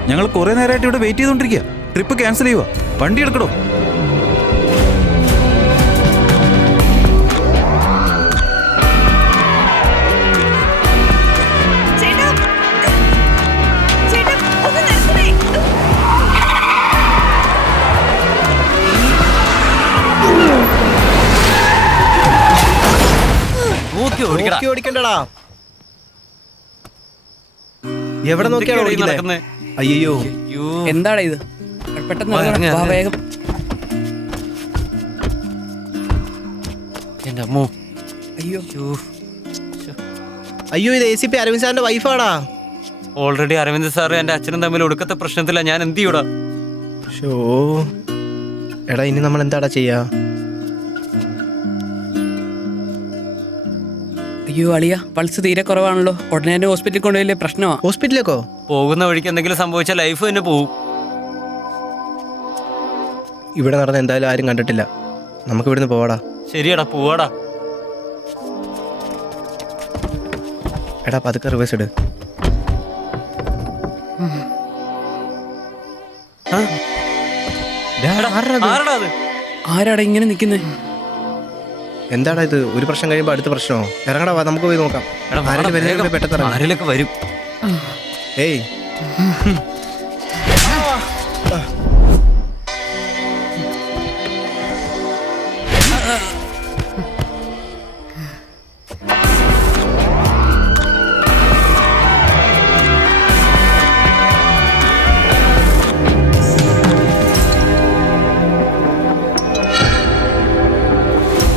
ഞങ്ങൾ കുറെ നേരമായിട്ട് ഇവിടെ വെയിറ്റ് ചെയ്തോണ്ടിരിക്കുക. ട്രിപ്പ് ക്യാൻസൽ ചെയ്യുക. വണ്ടി എടുക്കണോ? ഓടിക്കണ്ടടാ. എവിടെ നോക്കിയാണ് ഓടിക്കുന്നത്? അയ്യോ, എന്താണ് ഇത്? പെട്ടെന്ന് വേഗം. എന്റെ അമ്മോ. അയ്യോ, അയ്യോ, ഇത് ACP അരവിന്ദ് സാറിന്റെ വൈഫാടാ. ഓൾറെഡി അരവിന്ദ് സാറ് എന്റെ അച്ഛനും തമ്മിൽ ഒടുക്കത്തെ പ്രശ്നത്തില്ല. ഞാൻ എന്ത് ചെയ്യൂടാ? എടാ, ഇനി നമ്മൾ എന്താടാ ചെയ്യാ? അയ്യോ അളിയ, പൾസ് തീരെ കുറവാണല്ലോ. ഉടനെ തന്നെ ഹോസ്പിറ്റലിൽ കൊണ്ടുപോയില്ലേ? പ്രശ്നമാ. ഹോസ്പിറ്റലിലേക്കോ? പോകുന്ന വഴിക്ക് എന്തെങ്കിലും സംഭവിച്ചാൽ ലൈഫ് തന്നെ പോവും. ഇവിടെ നടന്ന എന്തായാലും ആരും കണ്ടിട്ടില്ല. നമുക്ക് ഇവിടുന്ന് പോവാടാ. ശരിയടാ, പോവാടാ. എടാ, പതുക്കെ റിവേഴ്സ് ഇട്. ആരാടാ ഇങ്ങനെ നിൽക്കുന്നേ? എന്താടാ ഇത്? ഒരു പ്രശ്നം കഴിയുമ്പോൾ അടുത്ത പ്രശ്നമോ? ഇറങ്ങടാ, വാ, നമുക്ക് പോയി നോക്കാം. ആരെങ്കിലൊക്കെ വരും. ഏയ്,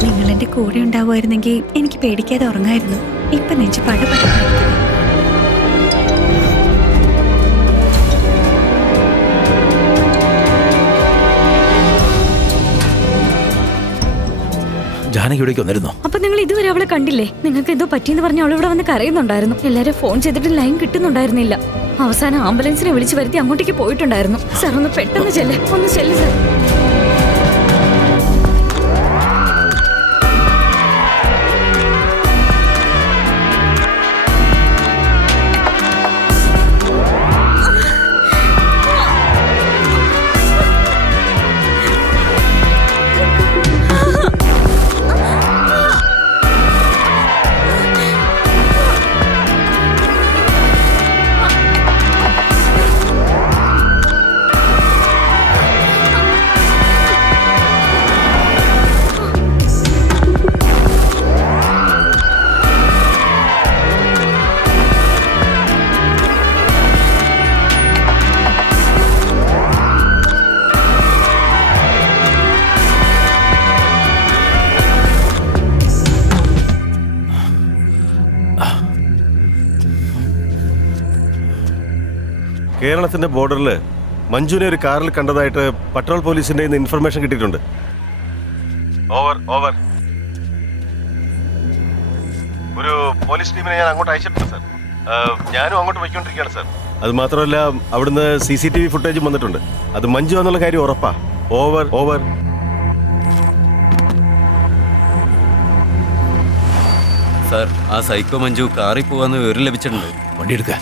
നിങ്ങളെന്റെ കൂടെ ഉണ്ടാവുമായിരുന്നെങ്കിൽ എനിക്ക് പേടിക്കാതെ ഉറങ്ങായിരുന്നു. ഇപ്പൊ നെഞ്ച് പടപട. ജാനകി ഇവിടേക്ക് വന്നിരുന്നോ? അപ്പൊ നിങ്ങൾ ഇതുവരെ അവളെ കണ്ടില്ലേ? നിങ്ങൾക്ക് എന്തോ പറ്റിയെന്ന് പറഞ്ഞ അവൾ ഇവിടെ വന്ന് കരയുന്നുണ്ടായിരുന്നു. എല്ലാരും ഫോൺ ചെയ്തിട്ട് ലൈൻ കിട്ടുന്നുണ്ടായിരുന്നില്ല. അവസാനം ആംബുലൻസിനെ വിളിച്ചു വരുത്തി അങ്ങോട്ടേക്ക് പോയിട്ടുണ്ടായിരുന്നു. സാർ ഒന്ന് പെട്ടെന്ന് ചെല്ല്, ഒന്ന് ചെല്ല് സാർ. കേരളത്തിന്റെ ബോർഡറിൽ മഞ്ജുവിനെ ഒരു കാറിൽ കണ്ടതായിട്ട് പട്രോൾ പോലീസിന്റെ ഇൻഫർമേഷൻ കിട്ടിയിട്ടുണ്ട്. Over over. ഒരു പോലീസ് ടീമിനെ ഞാൻ അങ്ങോട്ട് അയച്ചിട്ടുണ്ട് സാർ. ഞാനും അങ്ങോട്ട് പോയിക്കൊണ്ടിരിക്കുകയാണ് സാർ. അത് മാത്രമല്ല അവിടുന്ന് CCTV ഫുട്ടേജും വന്നിട്ടുണ്ട്. അത് മഞ്ജു എന്നുള്ള കാര്യം ഉറപ്പാ. Over over. സാർ, ആ സൈക്കോ മഞ്ജു കാറിൽ പോവാന്ന് വിവരം ലഭിച്ചിട്ടുണ്ട്. വണ്ടി എടുക്കാൻ.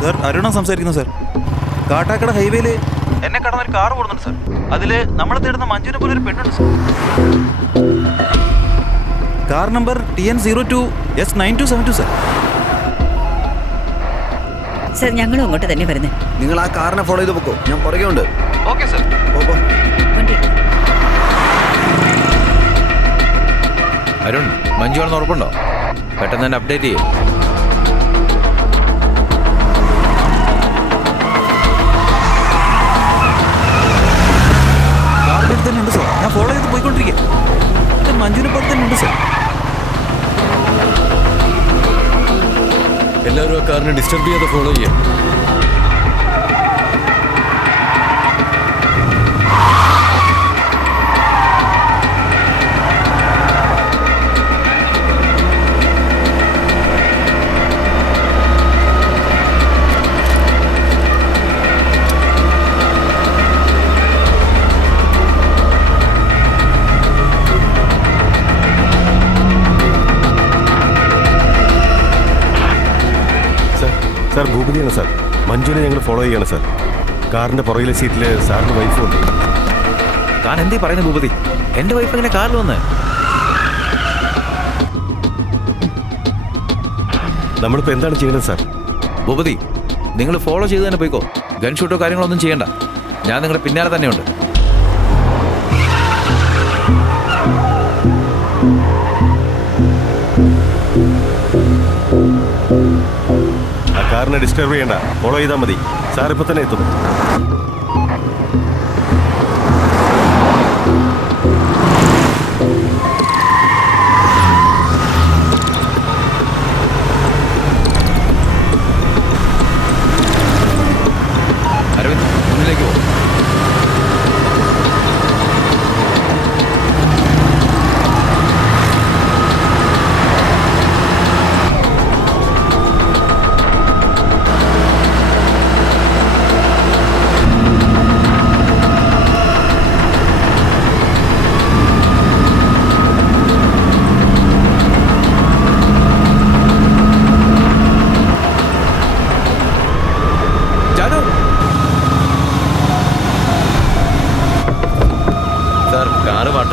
സാർ, അരുണ സംസാരിക്കുന്നു സാർ. കാട്ടാക്കട ഹൈവേയിൽ എന്നെ കടന്നൊരു കാർ ഓടുന്നുണ്ട് സാർ. അതിൽ നമ്മളെ തേടുന്ന മഞ്ജുവിനെ പോലെ ഒരു പെണ്ണുണ്ട് sir. Car number TN02S9272 sir. Sir, ഞങ്ങളും അങ്ങോട്ട് തന്നെ വരുന്നേ. നിങ്ങൾ ആ കാറിനെ ഫോളോ ചെയ്ത് പൊക്കോ, ഞാൻ പുറകെ ഉണ്ട്. Okay sir. പോ. വണ്ടി അരുൺ, മഞ്ജു ആണെന്ന് ഉറപ്പുണ്ടോ? പെട്ടെന്ന് തന്നെ അപ്ഡേറ്റ് ചെയ്യേ. കാറിൻ്റെ തന്നെ ഉണ്ട് സാർ. ഞാൻ ഫോളോ ചെയ്ത് പോയിക്കൊണ്ടിരിക്കുക. മഞ്ജുവിനെ പോലെ തന്നെ ഉണ്ട് സാർ. എല്ലാവരും ആ കാറിനെ ഡിസ്റ്റർബ് ചെയ്യാതെ ഫോളോ ചെയ്യാം. Sir, ഭൂപതിയാണ് sir. മഞ്ജുവിനെ ഞങ്ങൾ ഫോളോ ചെയ്യാണ് സാർ. കാറിന്റെ പുറകിലെ സീറ്റിൽ സാറിന്റെ വൈഫും ഉണ്ട്. താൻ എന്തേ പറയുന്നത് ഭൂപതി? എൻ്റെ വൈഫ് എങ്ങനെ കാറിൽ വന്ന്? നമ്മളിപ്പോൾ എന്താണ് ചെയ്യേണ്ടത് സാർ? ഭൂപതി, നിങ്ങൾ ഫോളോ ചെയ്ത് തന്നെ പോയിക്കോ. ഗൺ ഷൂട്ടോ കാര്യങ്ങളൊന്നും ചെയ്യണ്ട. ഞാൻ നിങ്ങളുടെ പിന്നാലെ തന്നെയുണ്ട്. ആ കാറിനെ ഡിസ്റ്റർബ് ചെയ്യണ്ട, ഫോളോ ചെയ്താൽ മതി. സാർ ഇപ്പൊ തന്നെ എത്തും. അരവിന്ദ്, മുന്നിലേക്ക് പോകും.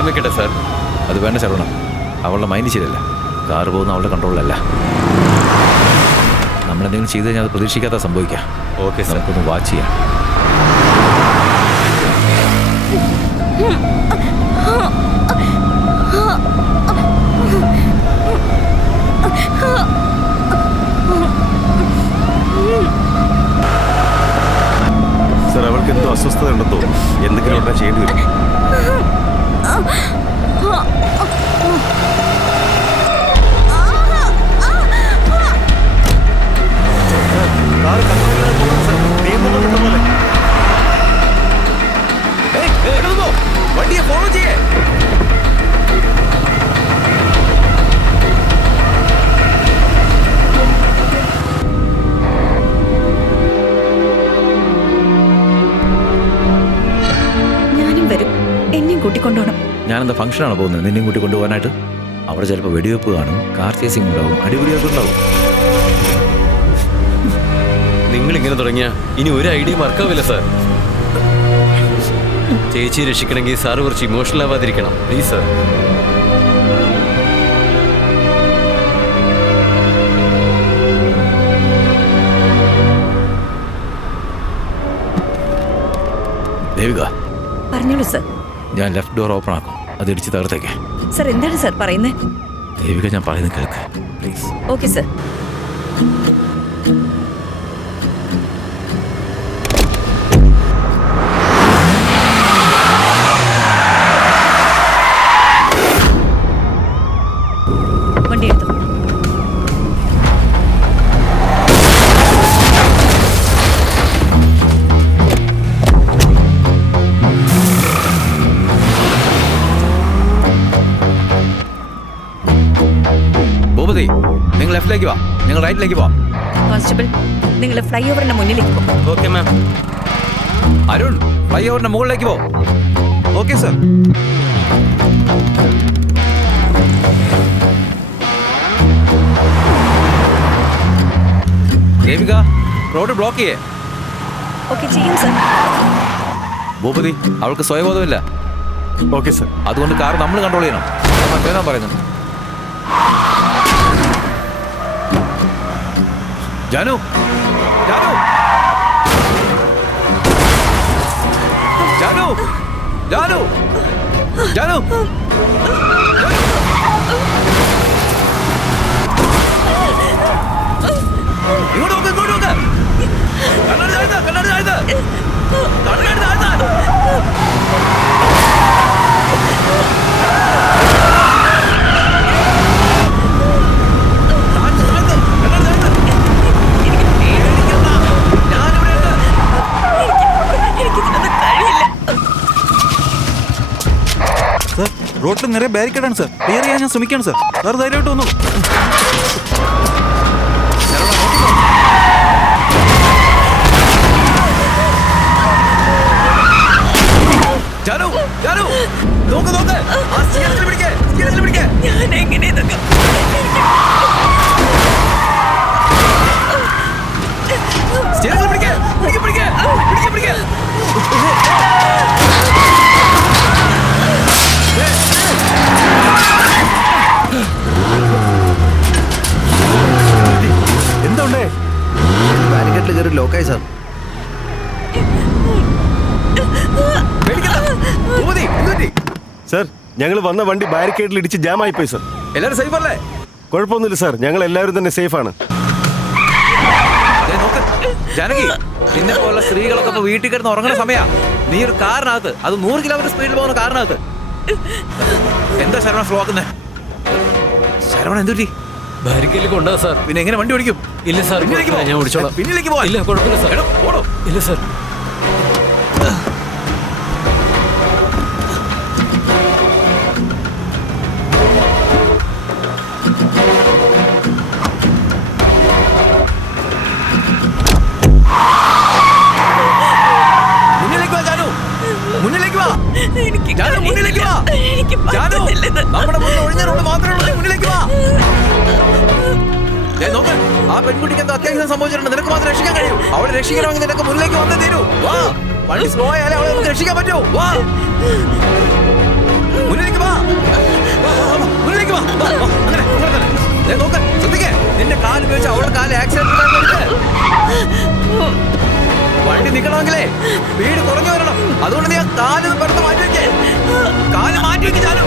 വെക്കട്ടെ സാർ? അത് വേണ്ട ശരവണ, അവളുടെ മൈൻഡ് ശരിയല്ല. കാറ് പോകുന്ന അവളുടെ കൺട്രോളിലല്ല. നമ്മളെന്തെങ്കിലും ചെയ്ത് കഴിഞ്ഞാൽ അത് പ്രതീക്ഷിക്കാത്ത സംഭവിക്കാം. ഓക്കെ സാർ, നമുക്കൊന്ന് വാച്ച് ചെയ്യാം. എന്തെങ്കിലും ഉടനെ ചെയ്യേണ്ടി വരും. കാറ് കൺട്രോളില്ലാതെ പോകുന്നു സർ. നിയന്ത്രണം വിട്ട പോലെ. വണ്ടിയെ ഫോളോ ചെയ്യേ. ഞാനും വരും, എന്നെയും കൂട്ടിക്കൊണ്ടുപോകണം. ഞാനെന്താ ഫംഗ്ഷനാണ് പോകുന്നത് നിന്നെയും കൂട്ടി കൊണ്ടുപോകാനായിട്ട്? അവിടെ ചിലപ്പോൾ വെടിവെപ്പ് കാണും, കാർ ചേസിംഗ് ഉണ്ടാവും, അടിപിടിയൊക്കെ ഉണ്ടാവും. നിങ്ങൾ ഇങ്ങനെ തുടങ്ങിയ ഇനി ഒരു ഐഡിയ വർക്കാവില്ല സാർ. ചേച്ചി രക്ഷിക്കണമെങ്കിൽ സാറ് കുറച്ച് ഇമോഷണൽ ആവാതിരിക്കണം പ്ലീസ് സാർ. ദേവിക, പറഞ്ഞോളൂ സർ. ഞാൻ ലെഫ്റ്റ് ഡോർ ഓപ്പൺ ആക്കും, അത് ഇടിച്ച് തകർത്തേക്ക്. സർ എന്താണ് സർ പറയുന്നത്? ദേവിക, ഞാൻ പറയുന്നത് കേൾക്ക് പ്ലീസ്. Okay sir. വണ്ടി എടുത്തു. ഭൂപതി, നിങ്ങൾ ലെഫ്റ്റിലേക്ക് വാ, ഞങ്ങൾ റൈറ്റിലേക്ക് പോവാം. കോൺസ്റ്റബിൾ, നിങ്ങൾ ഫ്ലൈ ഓവറിന്റെ മുന്നിലേക്ക് പോകും. Okay ma'am. അരുൺ, ഫ്ലൈ ഓവറിന്റെ മുകളിലേക്ക് പോ. Okay sir. Devika, road block ചെയ്യേ. ഓക്കെ ചെയ്യാം സർ. ഭൂപതി, അവൾക്ക് സ്വയബോധമില്ല. Okay sir. അതുകൊണ്ട് കാർ നമ്മൾ കൺട്രോൾ ചെയ്യണം. മറ്റേതാ പറയുന്നത്. ജാനു, ജാനു, ജാനു, ജാനു, ജാനു, ഇങ്ങോട്ട് നോക്ക്, ഇങ്ങോട്ട് നോക്ക്. കണ്ണാടി താഴ്ത്ത്, കണ്ണാടി താഴ്ത്ത്, കണ്ണാടി താഴ്ത്ത്. സാർ, റോഡിൽ നിറയെ ബാരിക്കേഡാണ് സാർ. ക്ലിയർ ചെയ്യാൻ ഞാൻ ശ്രമിക്കുകയാണ് സാർ. സാർ ധൈര്യമായിട്ട് വന്നു. ജാനു, ജാനു, നോക്ക്, നോക്ക്. ആ സ്റ്റീയറിംഗിൽ പിടിക്ക്, സ്റ്റീയറിംഗിൽ പിടിക്ക്. ഞാൻ എങ്ങനെ ഇതൊക്കെ സ്റ്റീയറിംഗിൽ പിടിക്ക്, പിടിക്ക്, പിടിക്ക്, പിടിക്ക്, പിടിക്ക്. എന്തുണ്ടേ? ബാരിക്കേഡിൽ കയറി ലോക്കായി സാർ. സർ, ഞങ്ങൾ വന്ന വണ്ടി ബാരിക്കേഡിൽ ഇടിച്ച് ജാം ആയിപ്പോയി സർ. എല്ലാവരും സേഫ് അല്ലേ? കുഴപ്പമൊന്നുമില്ല സാർ, ഞങ്ങൾ എല്ലാവരും തന്നെ സേഫാണ്. നോക്ക് ജാനകി, നിന്നെ പോലുള്ള സ്ത്രീകളൊക്കെ ഇപ്പൊ വീട്ടിൽ കിടന്ന് ഉറങ്ങുന്ന സമയാ. നീ ഒരു കാറിനകത്ത്, അത് 100 കിലോമീറ്റർ സ്പീഡിൽ പോകുന്ന കാറിനകത്ത്. എന്താ ശരവണ സ്ലോ ആക്കുന്നേ? ശരവണ എന്തുപറ്റി? ബാരിക്കേഡിൽ കൊണ്ടുപോകാം സാർ. പിന്നെ എങ്ങനെ വണ്ടി ഓടിക്കും? ഇല്ല സാർ, പിന്നിലേക്ക് പോ. ഞാൻ ഓടിച്ചോളാം. പിന്നിലേക്ക് പോവാൻ. ഇല്ല, കുഴപ്പമില്ല സാർ. എടോ, ഓടോ. ഇല്ല സാർ. മുന്നിലേക്ക് വാ ജാനു, മുന്നിലേക്ക് വാ. എനിക്ക് ജാനു, മുന്നിലേക്ക് വാ. എനിക്ക് ജാനു, പറ്റുന്നില്ലെന്ന്. നമ്മുടെ മുന്നിൽ ഒഴിഞ്ഞ റോഡ് മാത്രമേ ഉള്ളൂ. മുന്നിലേക്ക് വാ. നോക്ക്, ആ പെൺകുട്ടിക്ക് എന്തോ അത്യാവശ്യം സംഭവിച്ചിട്ടുണ്ട്. നിനക്ക് മാത്രം രക്ഷിക്കാൻ കഴിയും. അവളെ രക്ഷിക്കണമെങ്കിൽ നിനക്ക് മുന്നിലേക്ക് വന്നേ തീരൂ. വാ, വണ്ടി സ്ലോ ആയാലേ അവളെ നമുക്ക് രക്ഷിക്കാൻ പറ്റൂ. വാ, മുന്നിലേക്ക് വാ. മുന്നിലേക്ക് വാ. അങ്ങനെ തന്നെ. നോക്ക്, ശ്രദ്ധിക്കേ. നിന്റെ കാല് ഉപയോഗിച്ച് അവളുടെ കാല് ആക്സിഡന്റ് വണ്ടി നിൽക്കണമെങ്കിലേ സ്പീഡ് കുറഞ്ഞു വരണം. അതുകൊണ്ട് നീ ആ കാല് പെട്ടെന്ന് മാറ്റി വെക്കേ. കാല് മാറ്റി വെക്ക് ജാനു.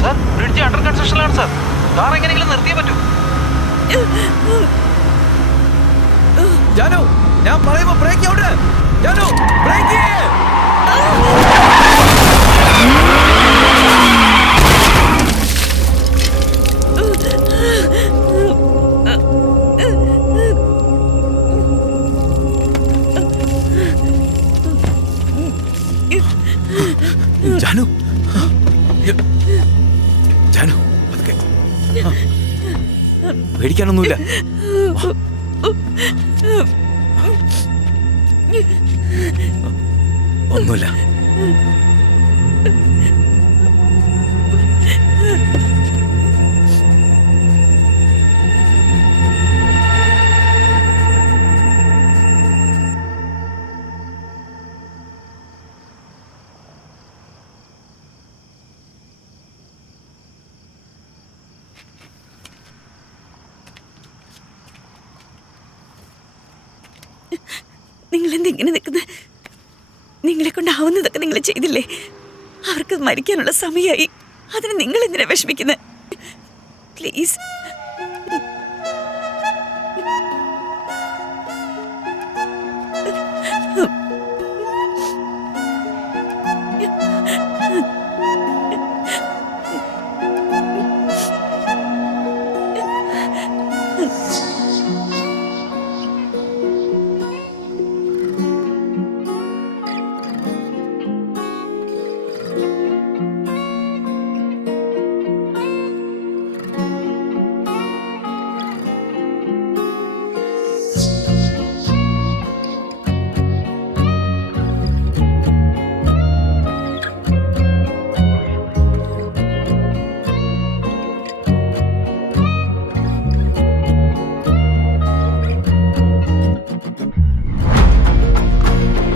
സാർ, ബ്രിഡ്ജ് അണ്ടർ കൺസ്ട്രക്ഷനിലാണ് സാർ. കാർ എങ്ങനെയെങ്കിലും നിർത്തിയേ പറ്റൂ. ജാനു ഞാൻ പറയുമ്പോ ബ്രേക്ക് ഔട്ട്. ജാനു ബ്രേക്ക് ചെയ്യ്. ജാനു ജാനു പതുക്കെ. പേടിക്കാനൊന്നുമില്ല. ഒന്നുമില്ല. നിങ്ങൾ എന്തിങ്ങനെ നിൽക്കുന്നത്? നിങ്ങളെ കൊണ്ടാവുന്നതൊക്കെ നിങ്ങൾ ചെയ്തില്ലേ? അവർക്ക് മരിക്കാനുള്ള സമയമായി. അതിന് നിങ്ങൾ എന്തിനാ വിഷമിക്കുന്നത്? പ്ലീസ്